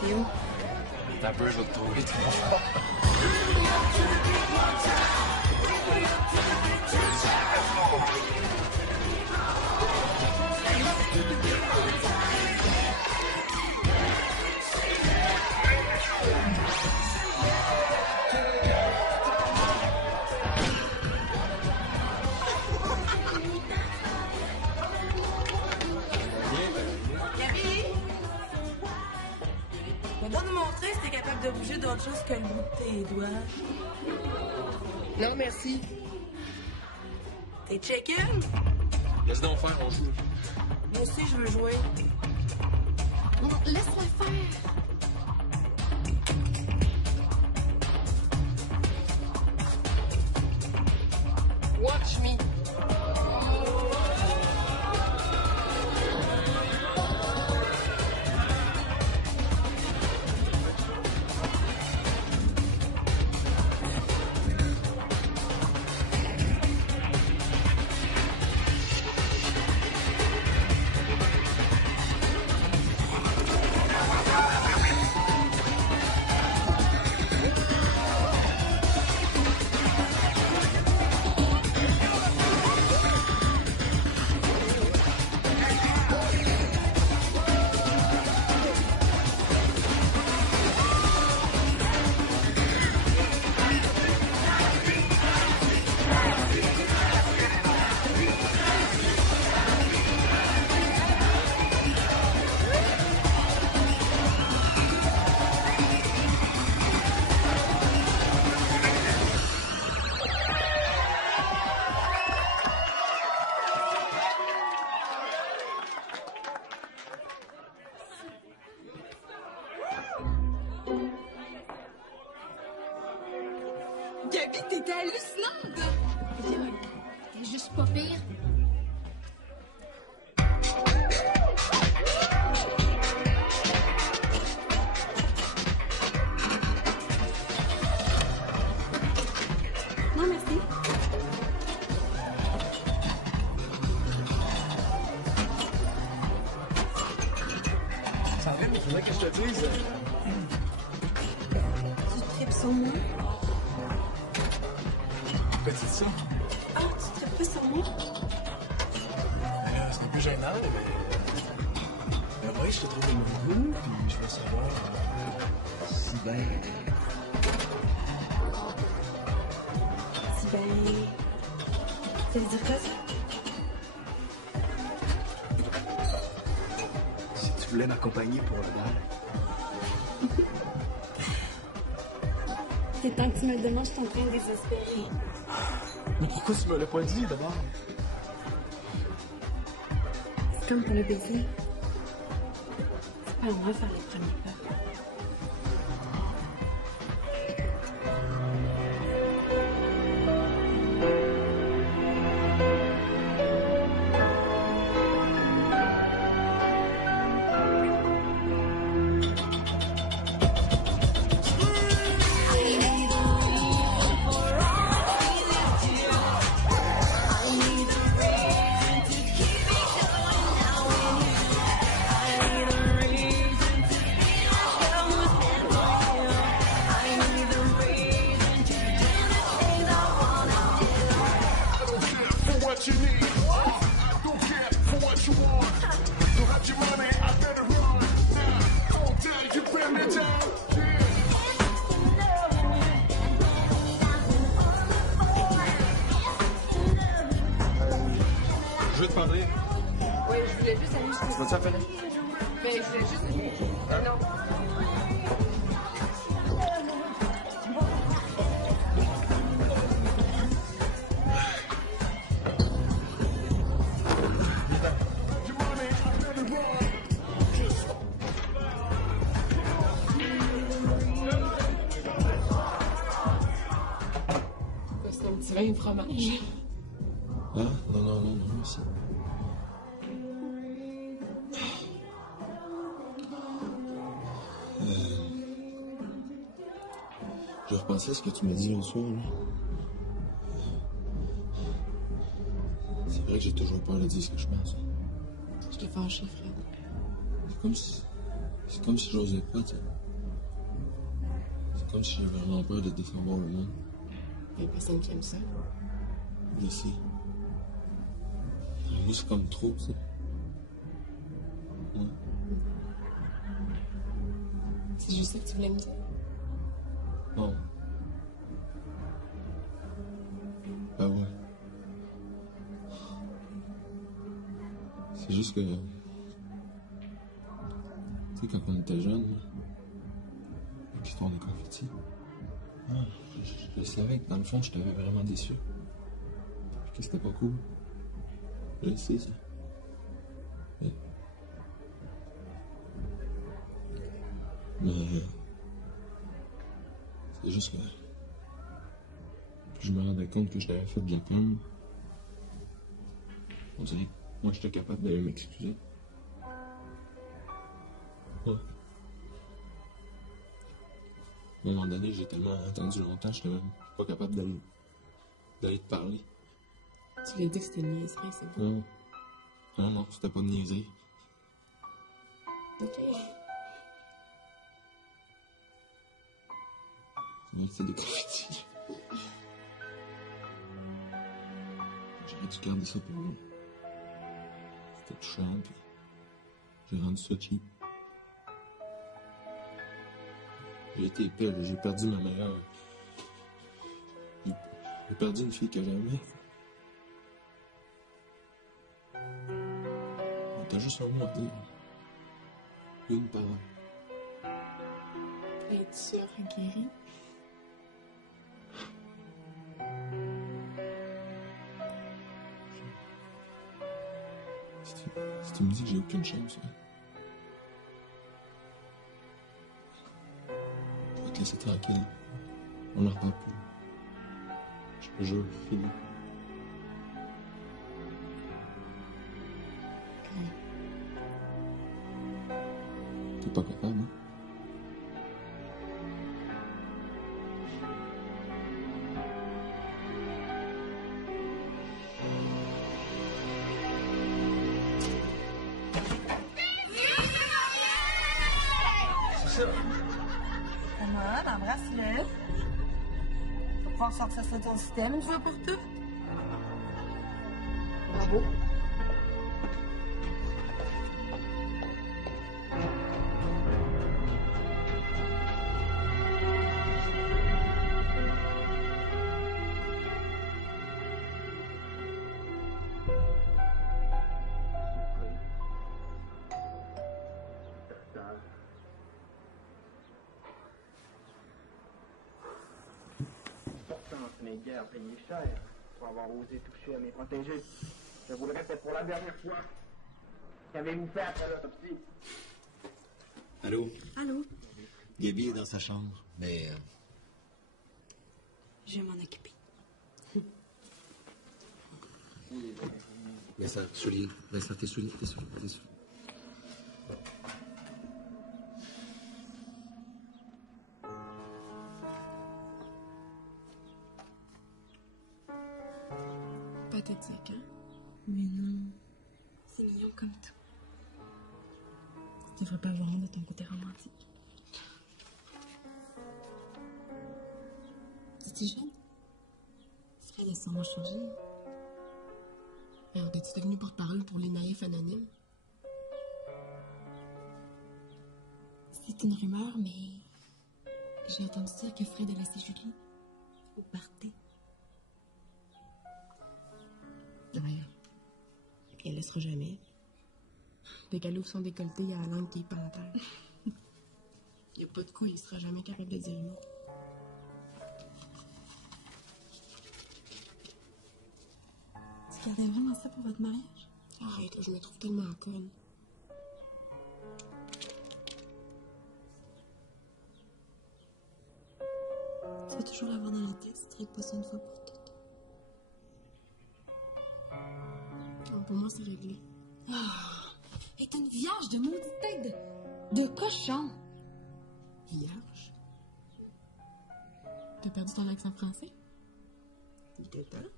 T'es où? T'as peur, je vais te trouver, tu vois. Gabi! Va donc nous montrer si t'es capable de bouger d'autre chose que le bout de tes doigts. Non, merci. T'es check-in? Laisse donc faire, on joue. Moi aussi, je veux jouer. Bon, laisse-la faire. Watch me. Gabi, t'étais hallucinante! T'es juste pas pire. Non, merci. Sandrine, il faudrait que je te dise. Tu tripes sur moi? Pourquoi tu dis ça? Ah, tu tripes pas sur moi? C'est un peu gênant, mais oui, je te trouve un nouveau, puis je veux savoir si ben. Si ben... Ça veut dire quoi, ça? Si tu voulais m'accompagner pour le bal. C'est tant que tu me le demandes, je suis en train de désespérer. Mais pourquoi tu me l'as pas dit d'abord? C'est comme pour le baiser. C'est pas à moi de faire les premiers pas. Je veux te parler. Oui, je voulais juste aller jusqu'au... Tu vas-tu appeler? Mais je voulais juste... Non. C'est un petit vin au fromage. Ah, non, merci. Je repensais à ce que tu m'as dit l'autre soir, là. C'est vrai que j'ai toujours peur de dire ce que je pense. Je t'ai fâché, Fred. C'est comme si j'osais pas, tu sais. C'est comme si j'avais vraiment peur de décevoir le monde. Il y a personne qui aime ça. Ici. Moi, c'est comme trop, ça. Ouais. C'est juste ça que tu voulais me dire. Non. Ben ouais. C'est juste que... Tu sais, quand on était jeune, l'histoire des confettis. Ah, je savais que dans le fond, je t'avais vraiment déçu. Puis que c'était pas cool. Je le sais, ça. Mais c'est juste que plus je me rendais compte que je t'avais fait de la peine, on dirait que moi j'étais capable d'aller m'excuser. Ouais. À un moment donné, j'ai tellement attendu longtemps, je n'étais même pas capable d'aller te parler. Tu l'as dit que c'était une niaiserie, c'est bon. Non, c'était pas de niaiserie. Ok. C'est des confettis. J'aurais dû garder ça pour moi. C'était touchant, puis j'ai rendu ça cheap. J'ai été épais, j'ai perdu ma meilleure. J'ai perdu une fille que j'aimais. T'as juste un mot à dire. Une parole. Es-tu sûr, guéri? Si tu me dis que j'ai aucune chance, hein, je vais te laisser tranquille. On n'en reparle plus. Je te jure, fini. T'es pas capable, hein? Commode, embrasse-le. Tu vas pouvoir sortir ça de ton système une fois pour toutes. Bravo. Mes guerres payées cher pour avoir osé toucher à mes protégés. Je vous le répète pour la dernière fois. Qu'avez-vous fait après l'autopsie? Allô? Allô? Gaby est dans sa chambre, mais... Je vais m'en occuper. Mais ça, soulier. Mais ça, tes souliers. Pathétique, hein? Mais non. C'est mignon comme tout. Tu devrais pas avoir honte de ton côté romantique. C'est jeune. Fred a sûrement changé. Alors, es-tu devenue porte-parole pour les naïfs anonymes? C'est une rumeur, mais j'ai entendu dire que Fred a laissé Julie au party. Ouais. Et elle laissera jamais. Dès qu'elle ouvre son décolleté, il y a la langue qui est par la terre. Il n'y a pas de quoi, il sera jamais capable de dire non. Tu gardais vraiment ça pour votre mariage? Arrête, là, je me trouve tellement conne. Tu vas toujours l'avoir dans la tête, tu traites pas ça une fois pour toutes. Pour moi, c'est réglé. Ah! Et t'es une vierge de maudite tête de cochon! Vierge? T'as perdu ton accent français? Il était temps.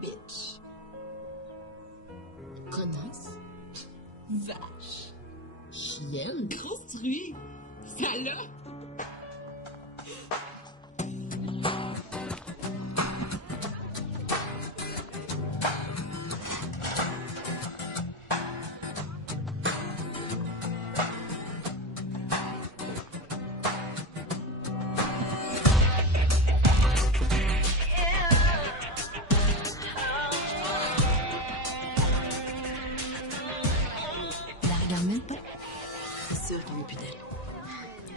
Bitch. Connasse. Vache. Chienne. Grosse truie. Salope.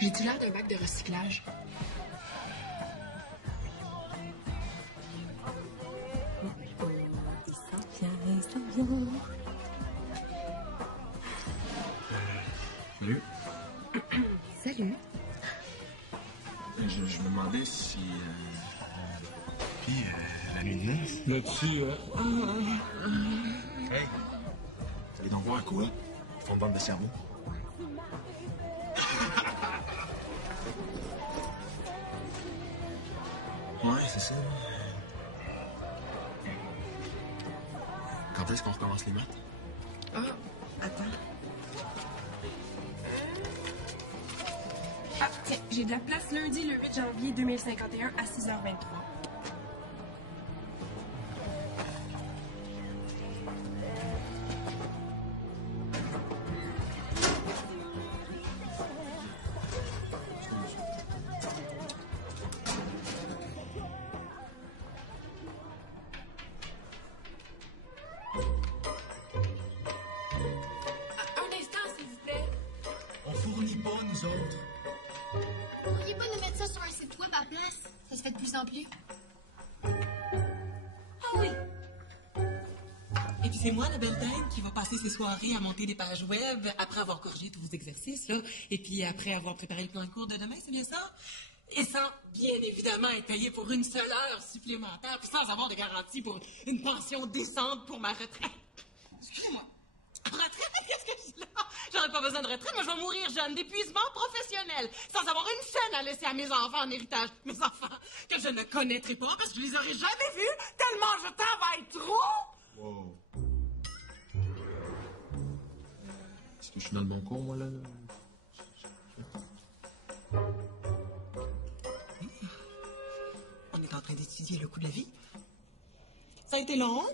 J'ai-tu l'air d'un bac de recyclage? Salut. Salut. Je me demandais si... Puis, la nuit de noces... Là-dessus, Hey! Vous allez donc voir quoi? Ils font une bande de cerveau. Ouais, c'est ça. Quand est-ce qu'on recommence les maths? Ah, attends. Ah, tiens, j'ai de la place lundi, le 8 janvier 2051 à 6h23. Un instant, s'il vous plaît. On fournit pas, nous autres. Pourriez pas nous mettre ça sur un site web à place? Ça se fait de plus en plus. Ah oui! Et puis c'est moi, la belle dame, qui va passer ses soirées à monter des pages web après avoir corrigé tous vos exercices, là. Et puis après avoir préparé le plan de cours de demain, c'est bien ça? Et sans, bien évidemment, être payé pour une seule heure supplémentaire, puis sans avoir de garantie pour une pension décente pour ma retraite. Excusez-moi. Retraite? Qu'est-ce que je dis là? J'aurais pas besoin de retraite, moi je vais mourir jeune d'épuisement professionnel, sans avoir une scène à laisser à mes enfants en héritage. Mes enfants que je ne connaîtrai pas parce que je les aurais jamais vus, tellement je travaille trop! Wow. Est-ce que je suis dans le bon cours, moi, là? On est en train d'étudier le coût de la vie. Ça a été long, hein?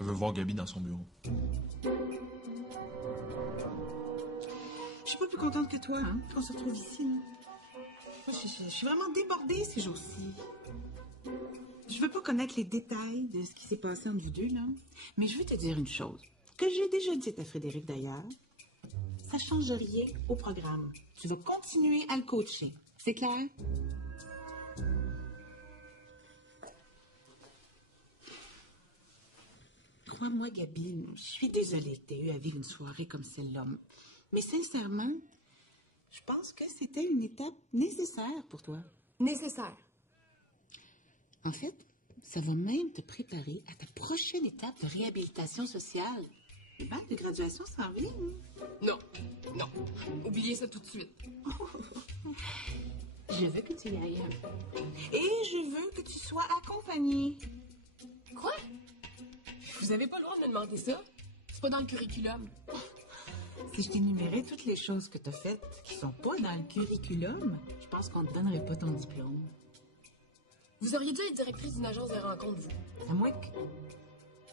Elle veut voir Gabi dans son bureau. Je suis pas plus contente que toi, hein, qu'on se retrouve ici, là. Moi, je suis vraiment débordée ces jours-ci. Je veux pas connaître les détails de ce qui s'est passé entre vous deux, là. Mais je veux te dire une chose, que j'ai déjà dit à Frédéric, d'ailleurs. Ça change rien au programme. Tu vas continuer à le coacher. C'est clair? Crois-moi, Gabi, je suis désolée que tu aies eu à vivre une soirée comme celle-là. Mais sincèrement, je pense que c'était une étape nécessaire pour toi. Nécessaire. En fait, ça va même te préparer à ta prochaine étape de réhabilitation sociale. Le bac de graduation s'en vient. Non, non. Oubliez ça tout de suite. Je veux que tu y ailles. Et je veux que tu sois accompagnée. Quoi? Vous avez pas le droit de me demander ça? C'est pas dans le curriculum. Si je t'énumérais toutes les choses que tu as faites qui sont pas dans le curriculum, je pense qu'on ne te donnerait pas ton diplôme. Vous auriez dû être directrice d'une agence de rencontres, vous. À moins que...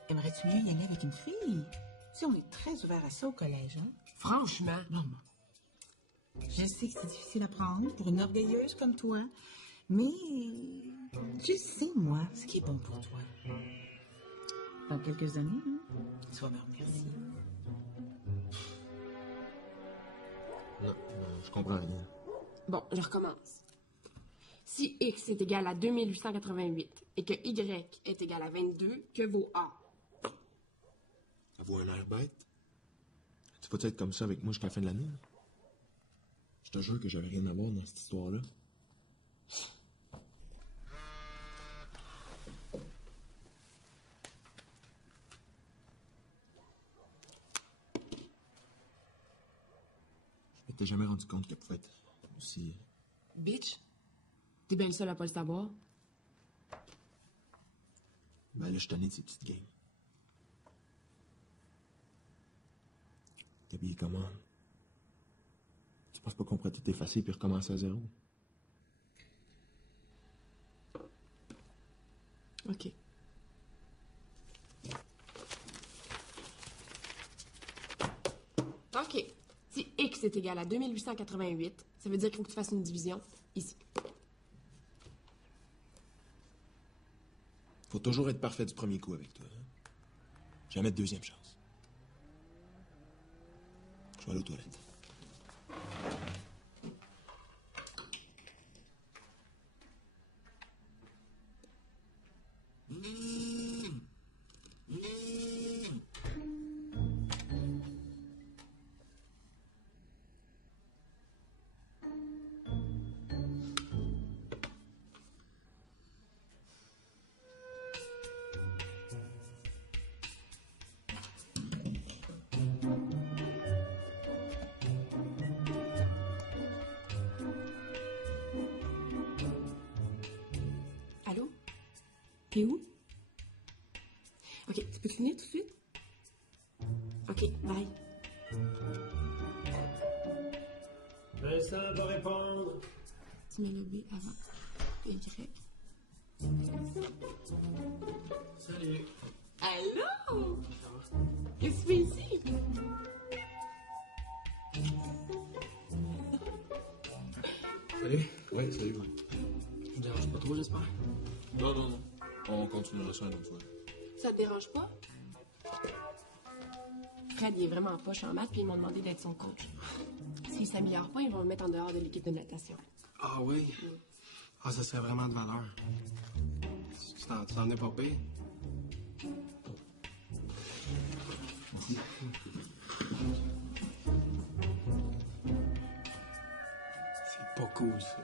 Aimerais-tu mieux y aller avec une fille? Tu sais, on est très ouvert à ça au collège, hein? Franchement. Non. Je sais que c'est difficile à prendre pour une orgueilleuse comme toi, mais je sais, moi, ce qui est bon pour toi. Dans quelques années, tu vas me remercier. Non, je comprends rien. Bon, je recommence. Si X est égal à 2888 et que Y est égal à 22, que vaut A? Avoir un air bête? Tu vas être comme ça avec moi jusqu'à la fin de l'année? Là? Je te jure que j'avais rien à voir dans cette histoire-là. Je m'étais jamais rendu compte qu'elle pouvait être aussi... Bitch? T'es bien le seul à pas le savoir. Ben là, je suis tanné de ces petites games. T'habiller comment? Tu penses pas qu'on pourrait tout effacer puis recommencer à zéro? OK. OK. Si X est égal à 2888, ça veut dire qu'il faut que tu fasses une division ici. Faut toujours être parfait du premier coup avec toi. Hein? Jamais de deuxième chance. Je vais aller aux toilettes. T'es où? OK, tu peux finir tout de suite? OK, bye. Vincent va répondre. Tu mets le B avant. Y. Salut. Allô? Qu'est-ce que tu fais ici? Salut. Ouais, salut. Je me dérange pas trop, j'espère? Non, non, non. On continuera ça une autre fois. Ça te dérange pas? Fred, il est vraiment poche en maths, puis ils m'ont demandé d'être son coach. S'il s'améliore pas, ils vont le mettre en dehors de l'équipe de natation. Ah oui? Ah, ça serait vraiment de valeur. Tu t'en es pas pire? C'est pas cool, ça.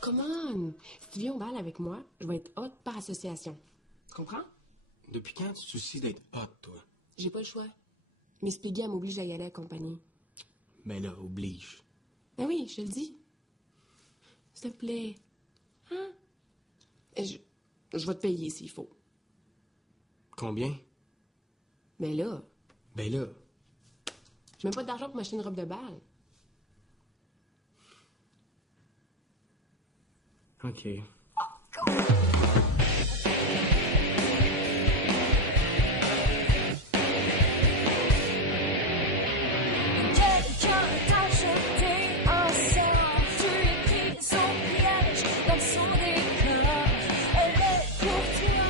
Come on! Si tu viens au bal avec moi, je vais être hot par association. Tu comprends? Depuis quand tu te soucies d'être hot, toi? J'ai pas le choix. Miss Piggy, elle m'oblige à y aller à la compagnie. Mais là, oblige. Ben oui, je te le dis. S'il te plaît. Hein? Je vais te payer s'il faut. Combien? Ben là, Ben là, j'ai même pas d'argent pour m'acheter une robe de bal. OK. Quelqu'un t'a jeté un sort, tu écris son piège dans son décor. Elle est pour toi,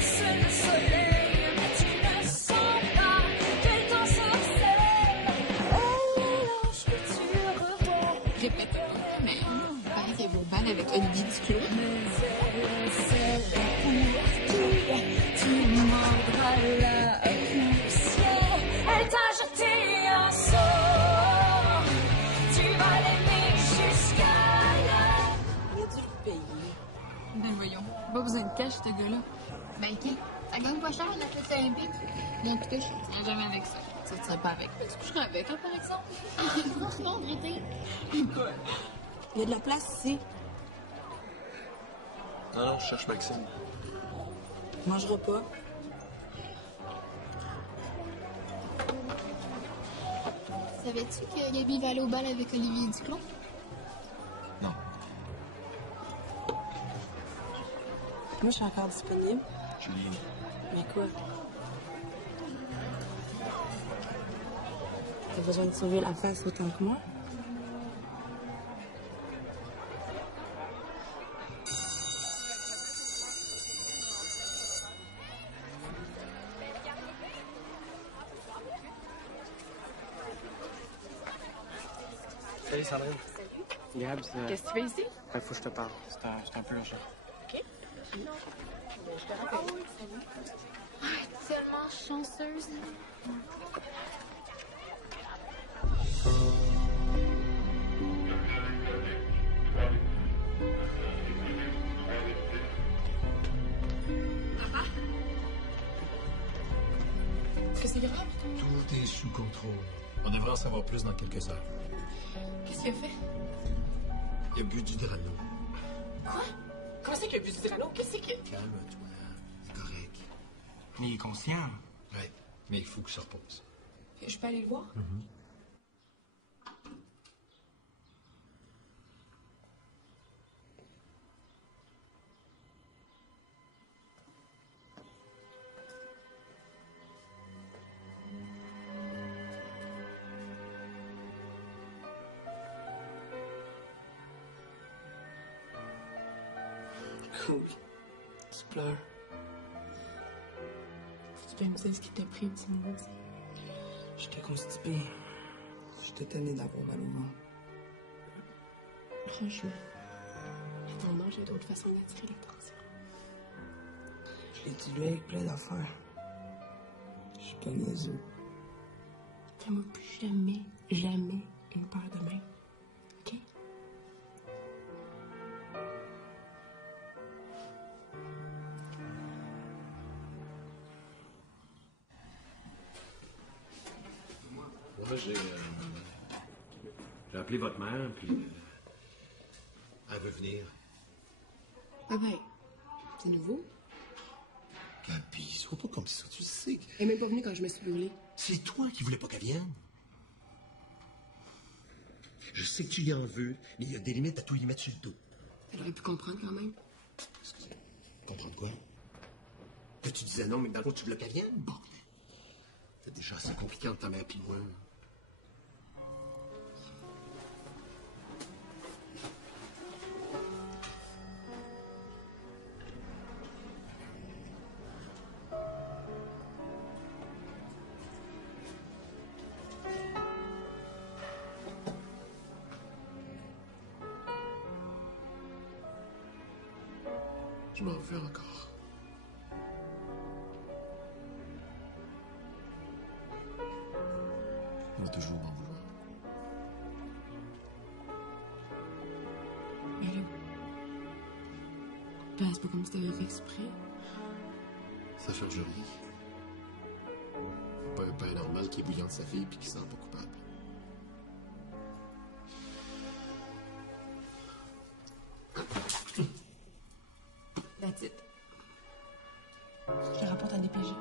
c'est le soleil, mais tu ne sens pas qu'elle t'ensorcelle. Elle est l'ange que tu revêts. Répète, mais pareil qu'il y a vos balles avec Olivier Duclos. C'est pour qui tu mordras la poussière. Elle t'a jeté un sort, tu vas l'aimer jusqu'à la... Il a dû le payer. Ben voyons, pas besoin de cash, ce gars-là. Ben qui? Ça gagne pas cher en athlète olympique. Bon, en tout cas, je tiens jamais avec ça. Tu ne pas avec. Tu coucherais avec, toi, par exemple? Franchement, Grité. Quoi? Il y a de la place ici. Non, non, je cherche Maxime. Mangera pas. Savais-tu que Gabi va aller au bal avec Olivier Duclos? Non. Moi, je suis encore disponible. Julie. Mais quoi? T'as besoin de sauver la face autant que moi? Salut, Sandrine. Gab, Qu'est-ce que tu fais ici? faut que je te parle. C'est un peu urgent. OK. Je te rappelle. Salut. Tellement chanceuse. Papa? Est-ce que c'est grave? Tout est sous contrôle. On devrait en savoir plus dans quelques heures. Qu'est-ce qu'il a fait? Il a bu du Drano. Quoi? Comment c'est qu'il a bu du Drano? Qu'est-ce que... Calme-toi. C'est correct. Mais il est conscient. Ouais, mais il faut qu'il se repose. Je peux aller le voir? Cool. Tu pleures. Tu peux me dire ce qui t'a pris, dis-moi. J'étais constipé. J'étais tanné d'avoir mal au ventre. Franchement, à ton âge, il y a d'autres façons d'attirer l'attention. Je l'ai dilué avec plein d'affaires. Je suis pas niaiseux. Fais-moi plus jamais, jamais une paire de main. OK? Moi, j'ai appelé votre mère, puis Elle veut venir. Ah ben, c'est nouveau. Gabi, sois pas comme ça, tu sais. Elle est même pas venue quand je me suis brûlée. C'est toi qui voulais pas qu'elle vienne. Je sais que tu y en veux, mais il y a des limites à tout y mettre sur le dos. Elle aurait pu comprendre quand même. Excusez. Comprendre quoi? Que tu disais non, mais dans le fond, tu voulais qu'elle vienne? Bon. C'est déjà assez compliqué entre ta mère et moi. Je m'en veux encore. On va toujours m'en vouloir. Mais là, ben, c'est pas comme si t'avais fait exprès. Ça fait jury. Pas un père normal qui est bouillant de sa fille puis qui se sent pas coupable. That's it. Je te rapporte un DPG.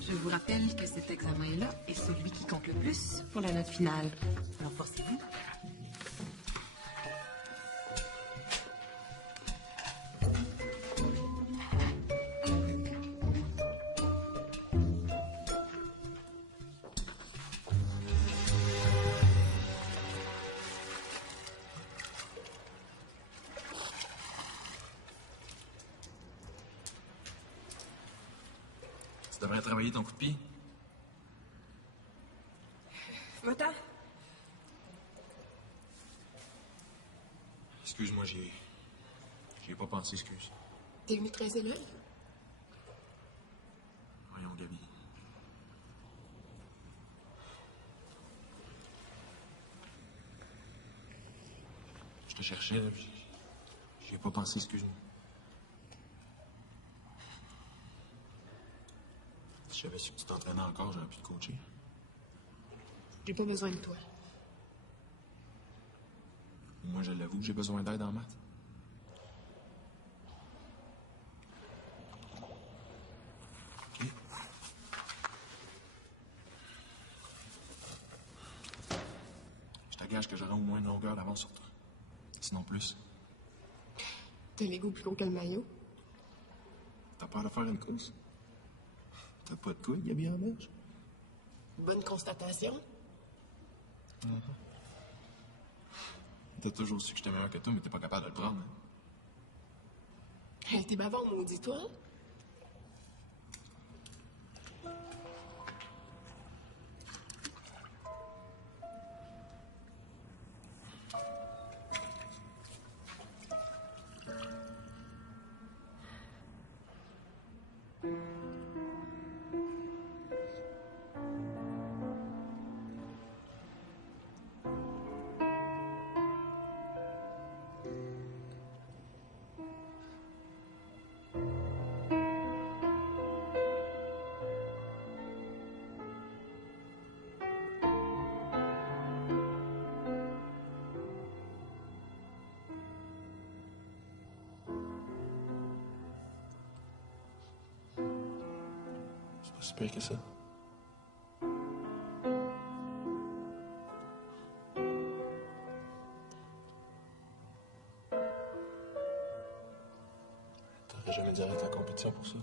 Je vous rappelle que cet examen-là est celui qui compte le plus pour la note finale. Alors forcez-vous. Tu devrais travailler ton coup de pied. Va-t'en. Excuse-moi, j'y ai pas pensé, excuse. T'es venu creuser l'œil? Voyons, Gabi. Je te cherchais, là, puis j'y ai pas pensé, excuse-moi. Si j'avais su que tu t'entraînais encore, j'aurais pu te coacher. J'ai pas besoin de toi. Moi, je l'avoue, j'ai besoin d'aide en maths. OK. Je te gage que j'aurai au moins une longueur d'avance sur toi. Sinon plus. T'as l'ego plus gros que le maillot. T'as peur de faire une course? T'as pas de couilles, Gabi en berge? Bonne constatation. T'as toujours su que j'étais meilleur que toi, mais t'es pas capable de le prendre. Hein? Hey, t'es bavard, maudit, toi. C'est pas si pire que ça. T'aurais jamais dû arrêter la compétition pour ça.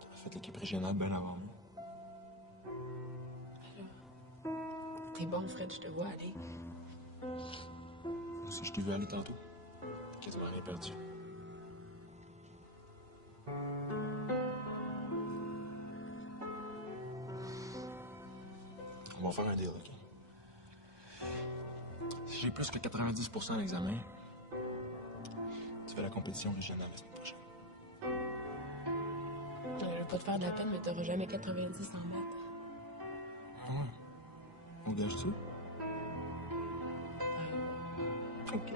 T'aurais fait l'équipe régionale bien avant moi. T'es bon, Fred, je te vois aller. Moi aussi, je t'ai vu aller tantôt. T'as quasiment rien perdu. On va faire un deal, OK? Si j'ai plus que 90% à l'examen, tu fais la compétition régionale la semaine prochaine. pas te faire de la peine, mais t'auras jamais 90 en maths. Ah ouais. On gage-tu? OK.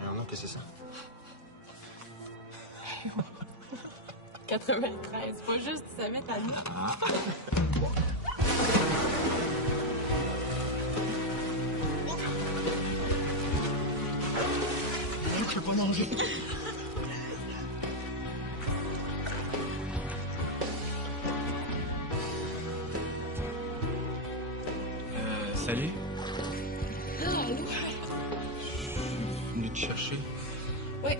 Alors non, qu'est-ce que c'est ça? 93, pas juste, tu savais ta vie. Je peux pas manger. Salut. Ah, allô? Je suis venu te chercher. Ouais,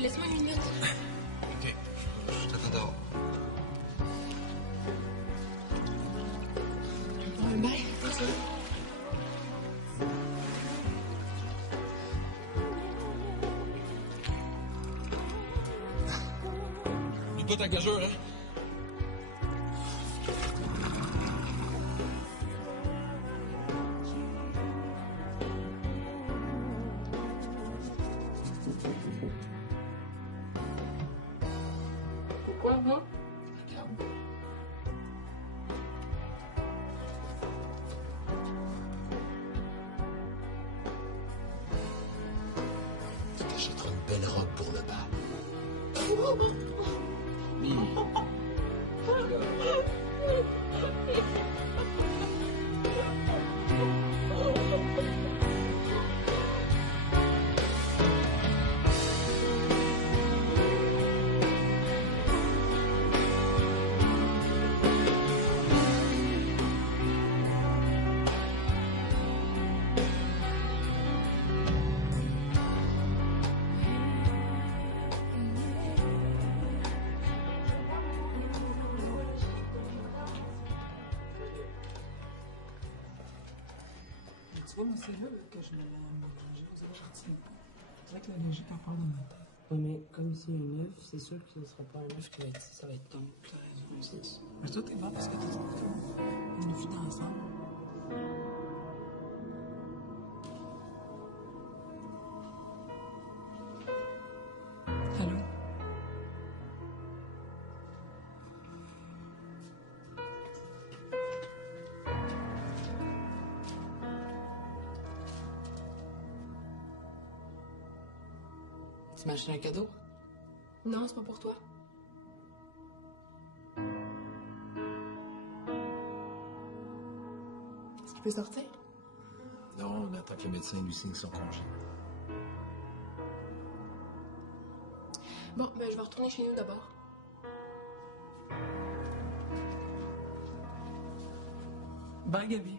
laisse-moi une minute. Ok, je t'attends dehors. Bye, c'est ça. Oublie pas ta gageure, hein? Pourquoi, moi? Tu t'achèteras une belle robe pour le bal. Tu vois, moi, c'est là que je me mélangeais aux Argentines. C'est vrai que la logique en part dans ma tête. Oui, mais comme c'est un œuf, c'est sûr que ce ne sera pas un œuf qui va être ici, ça va être ton. T'as raison, c'est ça. Mais toi, t'es bon parce que t'es une vie d'ensemble. Allô? Tu m'as acheté un cadeau? Non, c'est pas pour toi. Est-ce qu'il peut sortir? Non, on attend que le médecin lui signe son congé. Bon, ben je vais retourner chez nous d'abord. Bye, Gabi.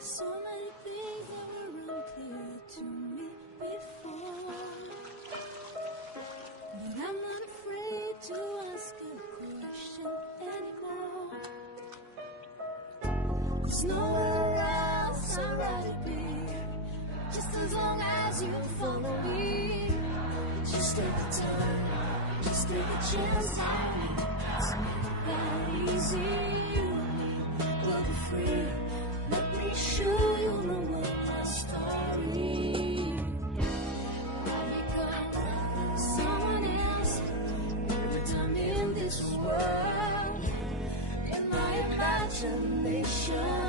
So many things that were unclear to me before, but I'm not afraid to ask a question anymore. 'Cause nowhere else I'd rather be, just as long as you follow me. Just take the time, just take a chance on me. It's not that easy. We'll be free. Let me show you the way my story. I become someone else every time in this world. In my imagination.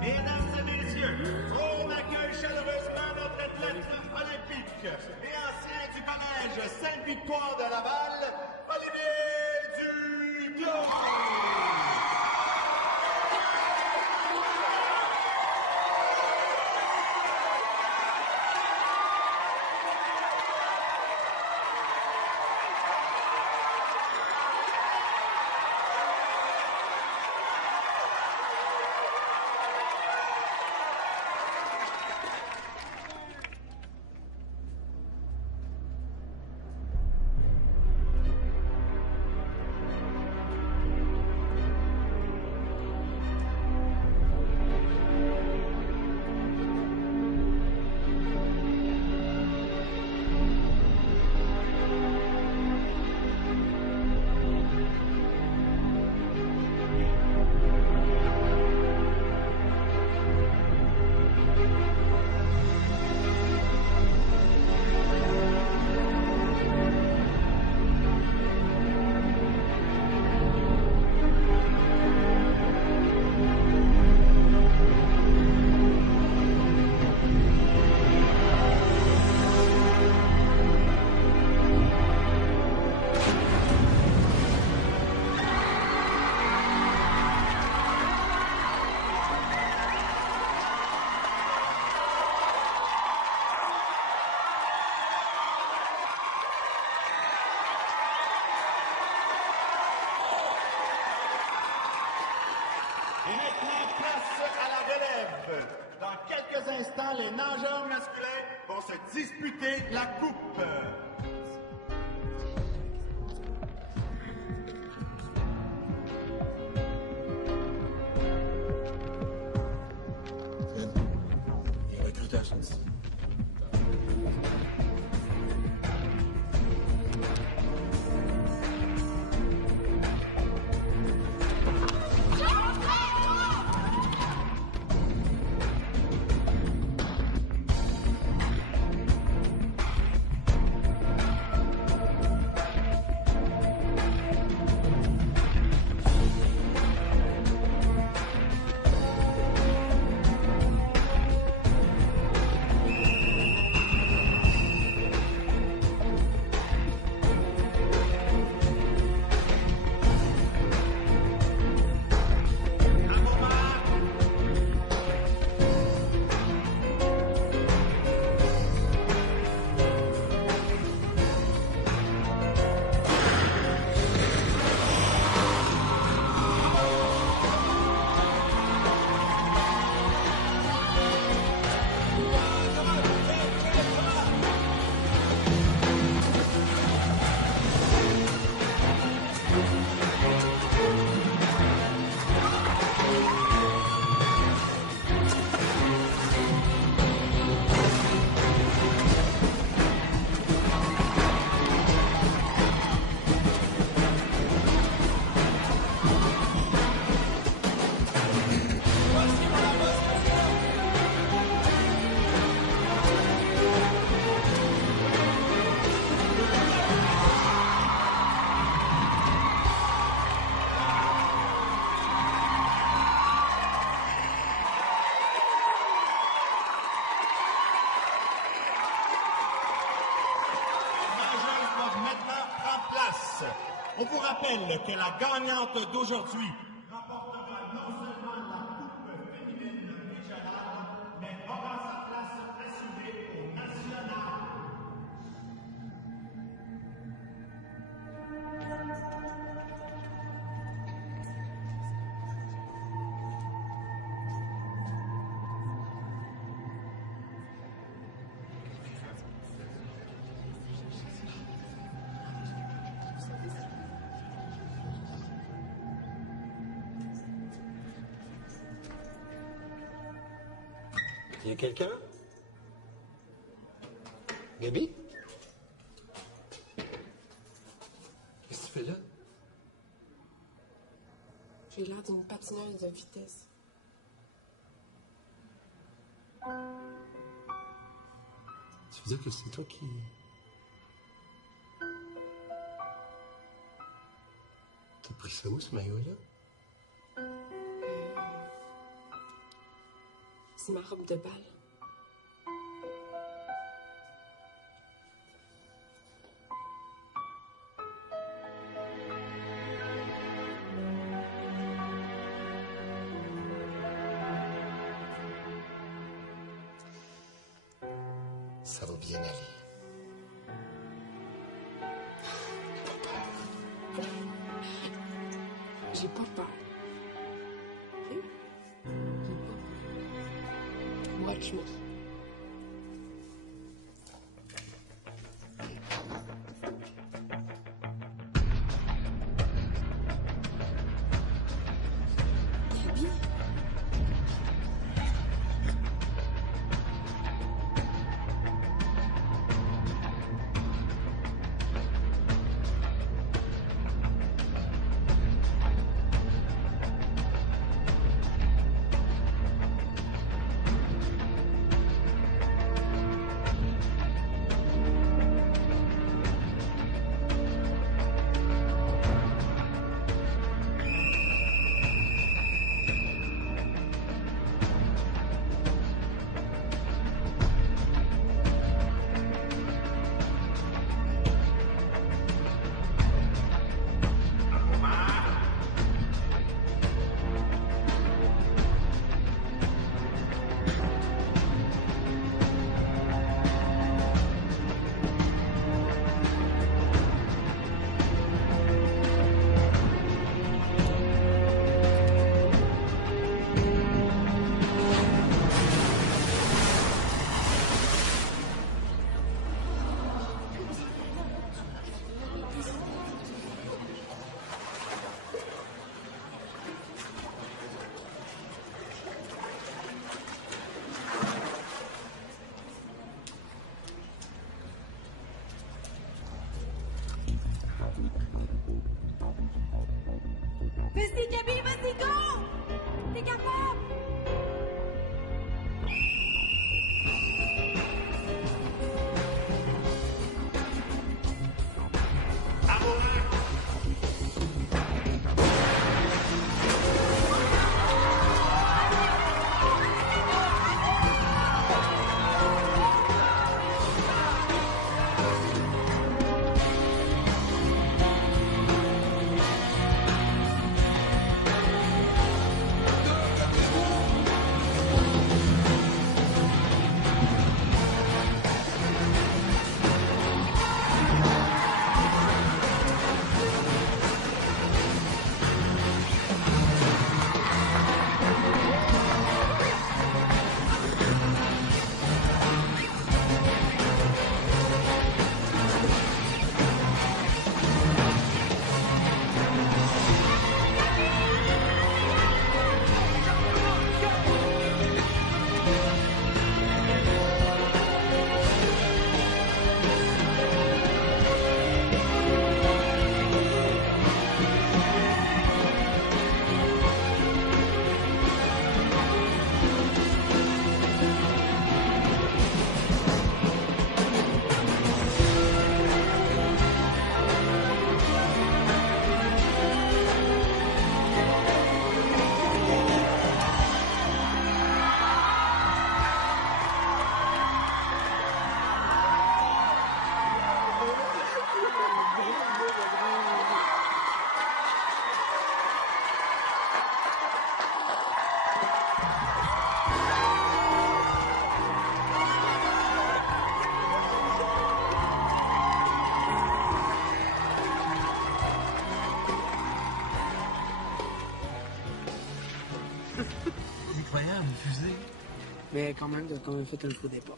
Mesdames et messieurs, on accueille chaleureusement notre athlète olympique et ancien du collège Sainte-Victoire de Laval, Olivier Duclos. place à la relève. Dans quelques instants, les nageurs masculins vont se disputer la coupe. Les recruteurs sont ici. On vous rappelle que la gagnante d'aujourd'hui rapportera non seulement la coupe féminine régionale, mais aura sa place assurée au national. Il y a quelqu'un? Gabi? Qu'est-ce que tu fais là? J'ai l'air d'une patineuse de vitesse. Tu veux dire que c'est toi qui... T'as pris ça où, ce maillot-là? C'est ma robe de bal. Ça va bien aller. J'ai pas peur. Ok? Watch me. Gabi? Vas-y, Camille, vas-y, go! T'es capable! Incroyable, une fusée. Mais quand même, t'as quand même fait un faux départ.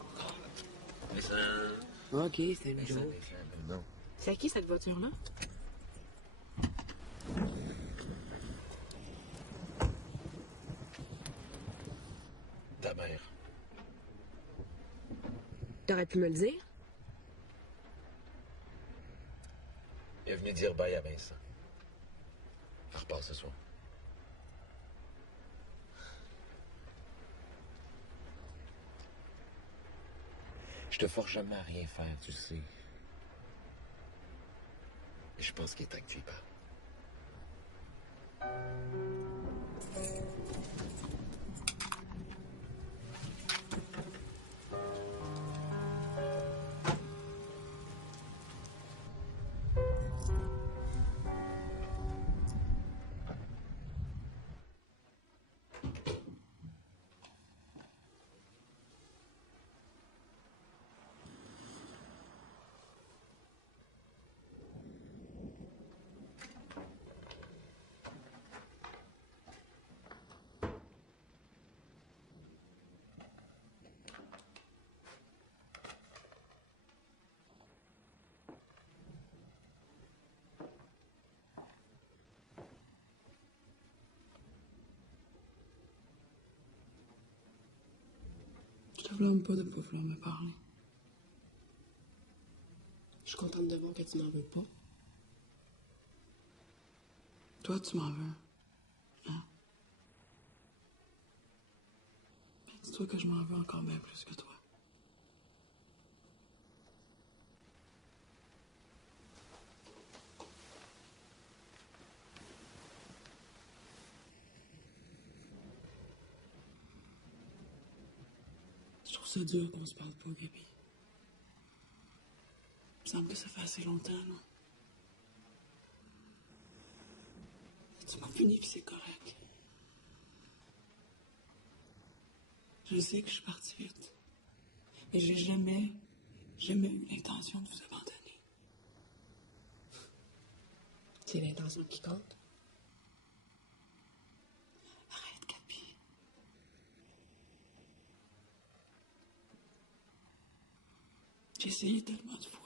Mais ça... Ok, c'était une joke. Non. C'est à qui cette voiture-là? Ta mère. T'aurais pu me le dire? Il est venu dire bye à Vincent. Elle repart ce soir. Je te force jamais à rien faire, tu sais. Et je pense qu'il est temps que tu y parles. Je te blâme pas de pas vouloir me parler. Je suis contente de voir que tu m'en veux pas. Toi, tu m'en veux. Hein? Mais dis-toi que je m'en veux encore bien plus que toi. Je trouve ça dur qu'on se parle pas, Gabi. Il me semble que ça fait assez longtemps, non? Tu m'as puni, puis c'est correct. Je sais que je suis partie vite. Mais j'ai jamais eu l'intention de vous abandonner. C'est l'intention qui compte. Arrête, Gabi. J'ai essayé tellement de fois.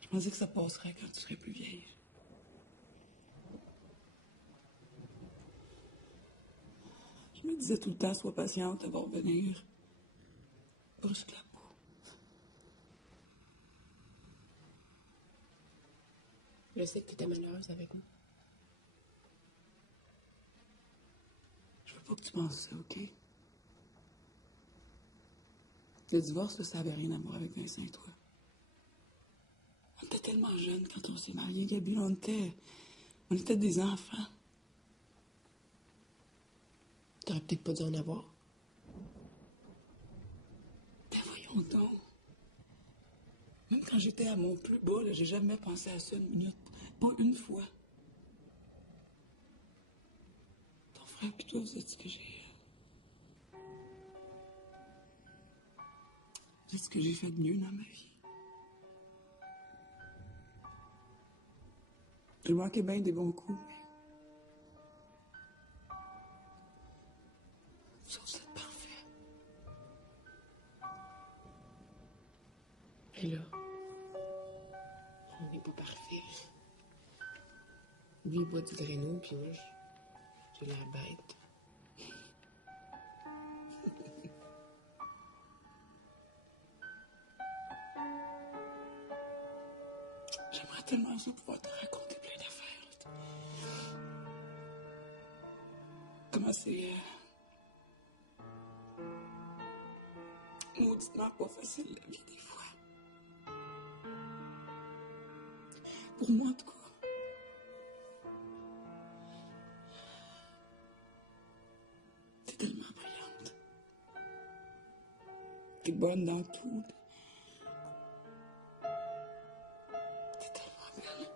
Je pensais que ça passerait quand tu serais plus vieille. Je me disais tout le temps, sois patiente, elle va revenir. Brusque la peau. Je sais que tu étais malheureuse avec moi. Je veux pas que tu penses ça, OK? Le divorce, là, ça avait rien à voir avec Vincent et toi. On était tellement jeunes quand on s'est mariés, Gabi. On était des enfants. T'aurais peut-être pas dû en avoir. Ben voyons donc. Même quand j'étais à mon plus bas, là, j'ai jamais pensé à ça une minute. Pas une fois. Ton frère et toi, vous êtes ce que j'ai... Vous êtes ce que j'ai fait de mieux dans ma vie. J'ai manqué bien des bons coups, mais... Vous êtes parfait. Et là, on n'est pas parfait. Lui, il boit du Drano, puis moi, j'ai l'air bête. J'aimerais tellement ça pouvoir te raconter plein d'affaires. Comment c'est... mauditement pas facile, la vie, des fois. Pour moi, en tout cas. T'es tellement brillante. T'es bonne dans tout. T'es tellement belle.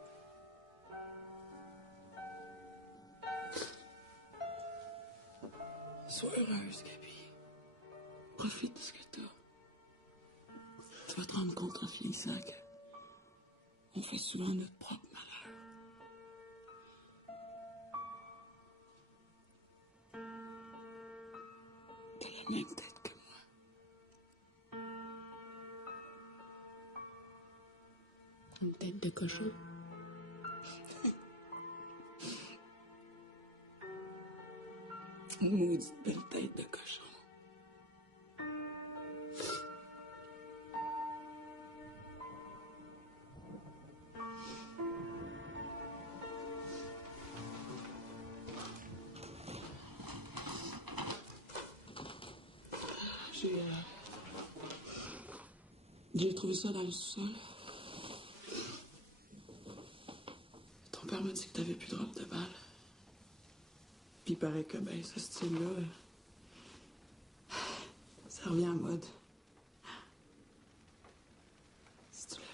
Sois heureuse, Gabi. Profite de ce que t'as. Tu vas te rendre compte en finissant que on fait souvent notre propre malheur. T'as la même tête que moi. Une tête de cochon. Une maudite belle tête de cochon. J'ai trouvé ça dans le sous-sol. Ton père m'a dit que t'avais plus de robe de bal. Puis il paraît que, ben, ce style-là, ça revient en mode. Si tu la veux.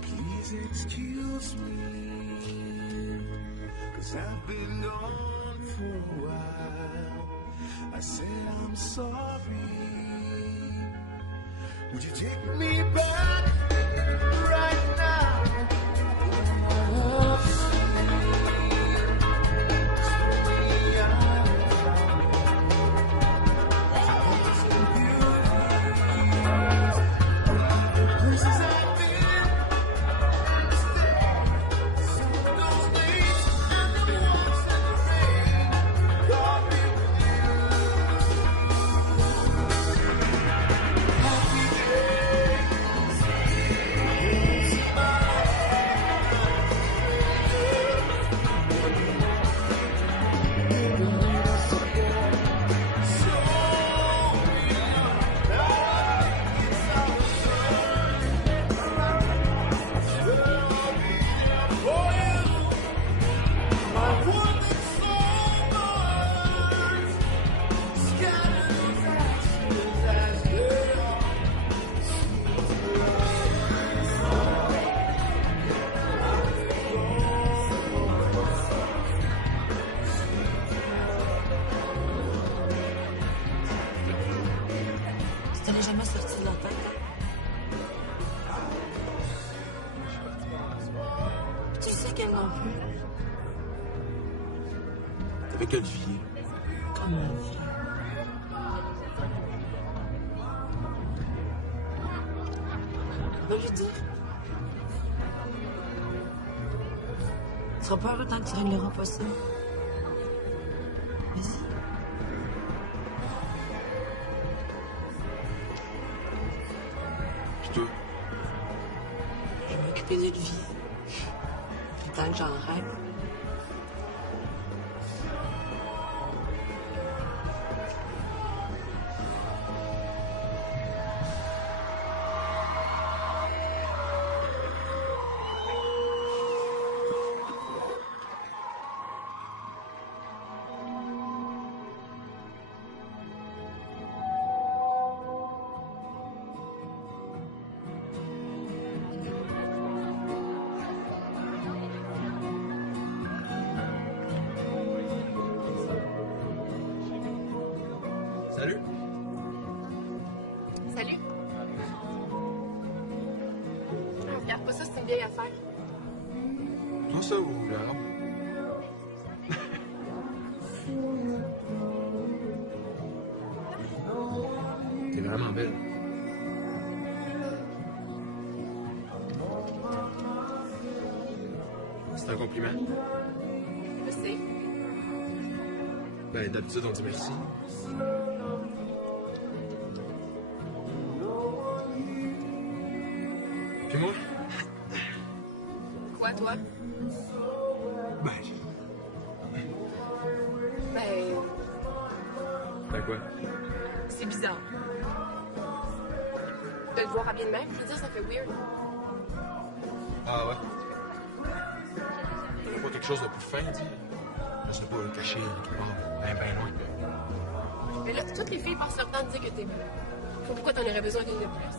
Please excuse me, 'cause I've been gone for a while. I said I'm sorry. Would you take me back right now? Ça t'en est jamais sorti de la tête, hein? non plus. T'avais quelle fille? Comment vie? Va lui dire. Tu seras pas heureux tant que tu régleras pas ça. Vas-y. Puis toi? Je vais m'occuper d'une vie. Puis tant que j'en rêve. Salut. Salut. Regarde pas ça, c'est une vieille affaire. Toi, ça ou la robe? T'es vraiment belle. C'est un compliment? Je sais. Ben, d'habitude, on dit merci. Puis moi? Quoi, toi? Ben... Ben quoi? C'est bizarre. De te voir habillé de même, je veux dire, ça fait weird. Ah ouais? T'as pas quelque chose de plus fin, dis? Je sais pas, caché quelque part, ben loin. Mais là, toutes les filles passent leur temps de dire que t'es belle. Pourquoi t'en aurais besoin d'une de plus?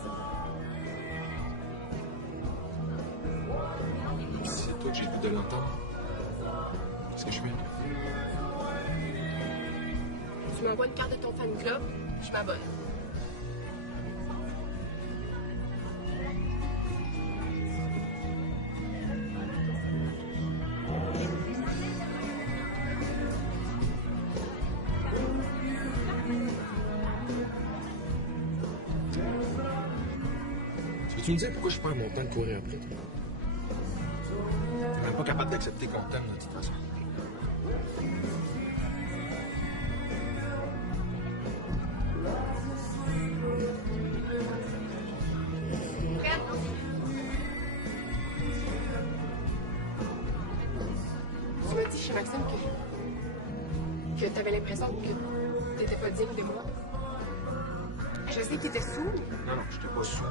C'est toi que j'ai le goût de l'entendre. Qu'est-ce que je fais? Tu m'envoies une carte de ton fan club, je m'abonne. Tu me dis pourquoi je perds mon temps de courir après toi? T'es même pas capable d'accepter qu'on t'aime de toute façon. Tu m'as dit chez Maxime que t'avais l'impression que t'étais pas digne de moi. Je sais qu'il était saoul. Non, j'étais pas saoul.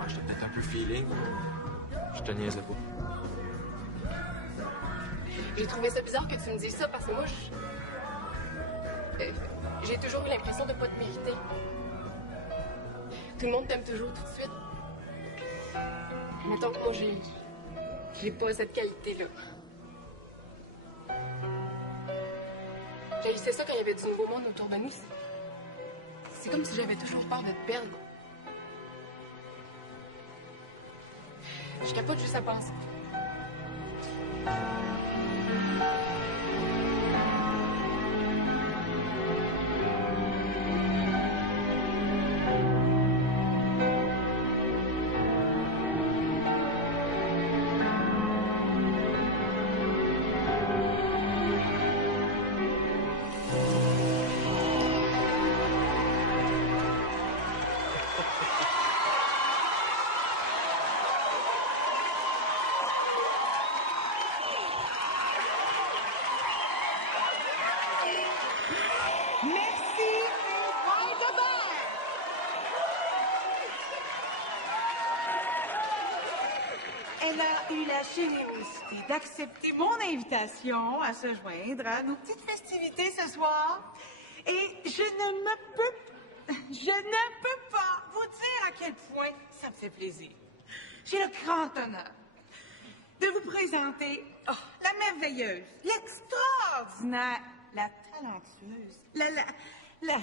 Ouais, j'étais peut-être un peu feeling. Je te niaisais pas. J'ai trouvé ça bizarre que tu me dises ça parce que moi, j'ai toujours eu l'impression de pas te mériter. Tout le monde t'aime toujours tout de suite. Mettons que moi, j'ai pas cette qualité-là. J'haïssais ça quand il y avait du nouveau monde autour de nous. C'est comme si j'avais toujours peur de te perdre. Je capote juste à penser. Elle a eu la générosité d'accepter mon invitation à se joindre à nos petites festivités ce soir. Et je ne peux pas vous dire à quel point ça me fait plaisir. J'ai le grand honneur de vous présenter la merveilleuse, l'extraordinaire, la talentueuse, la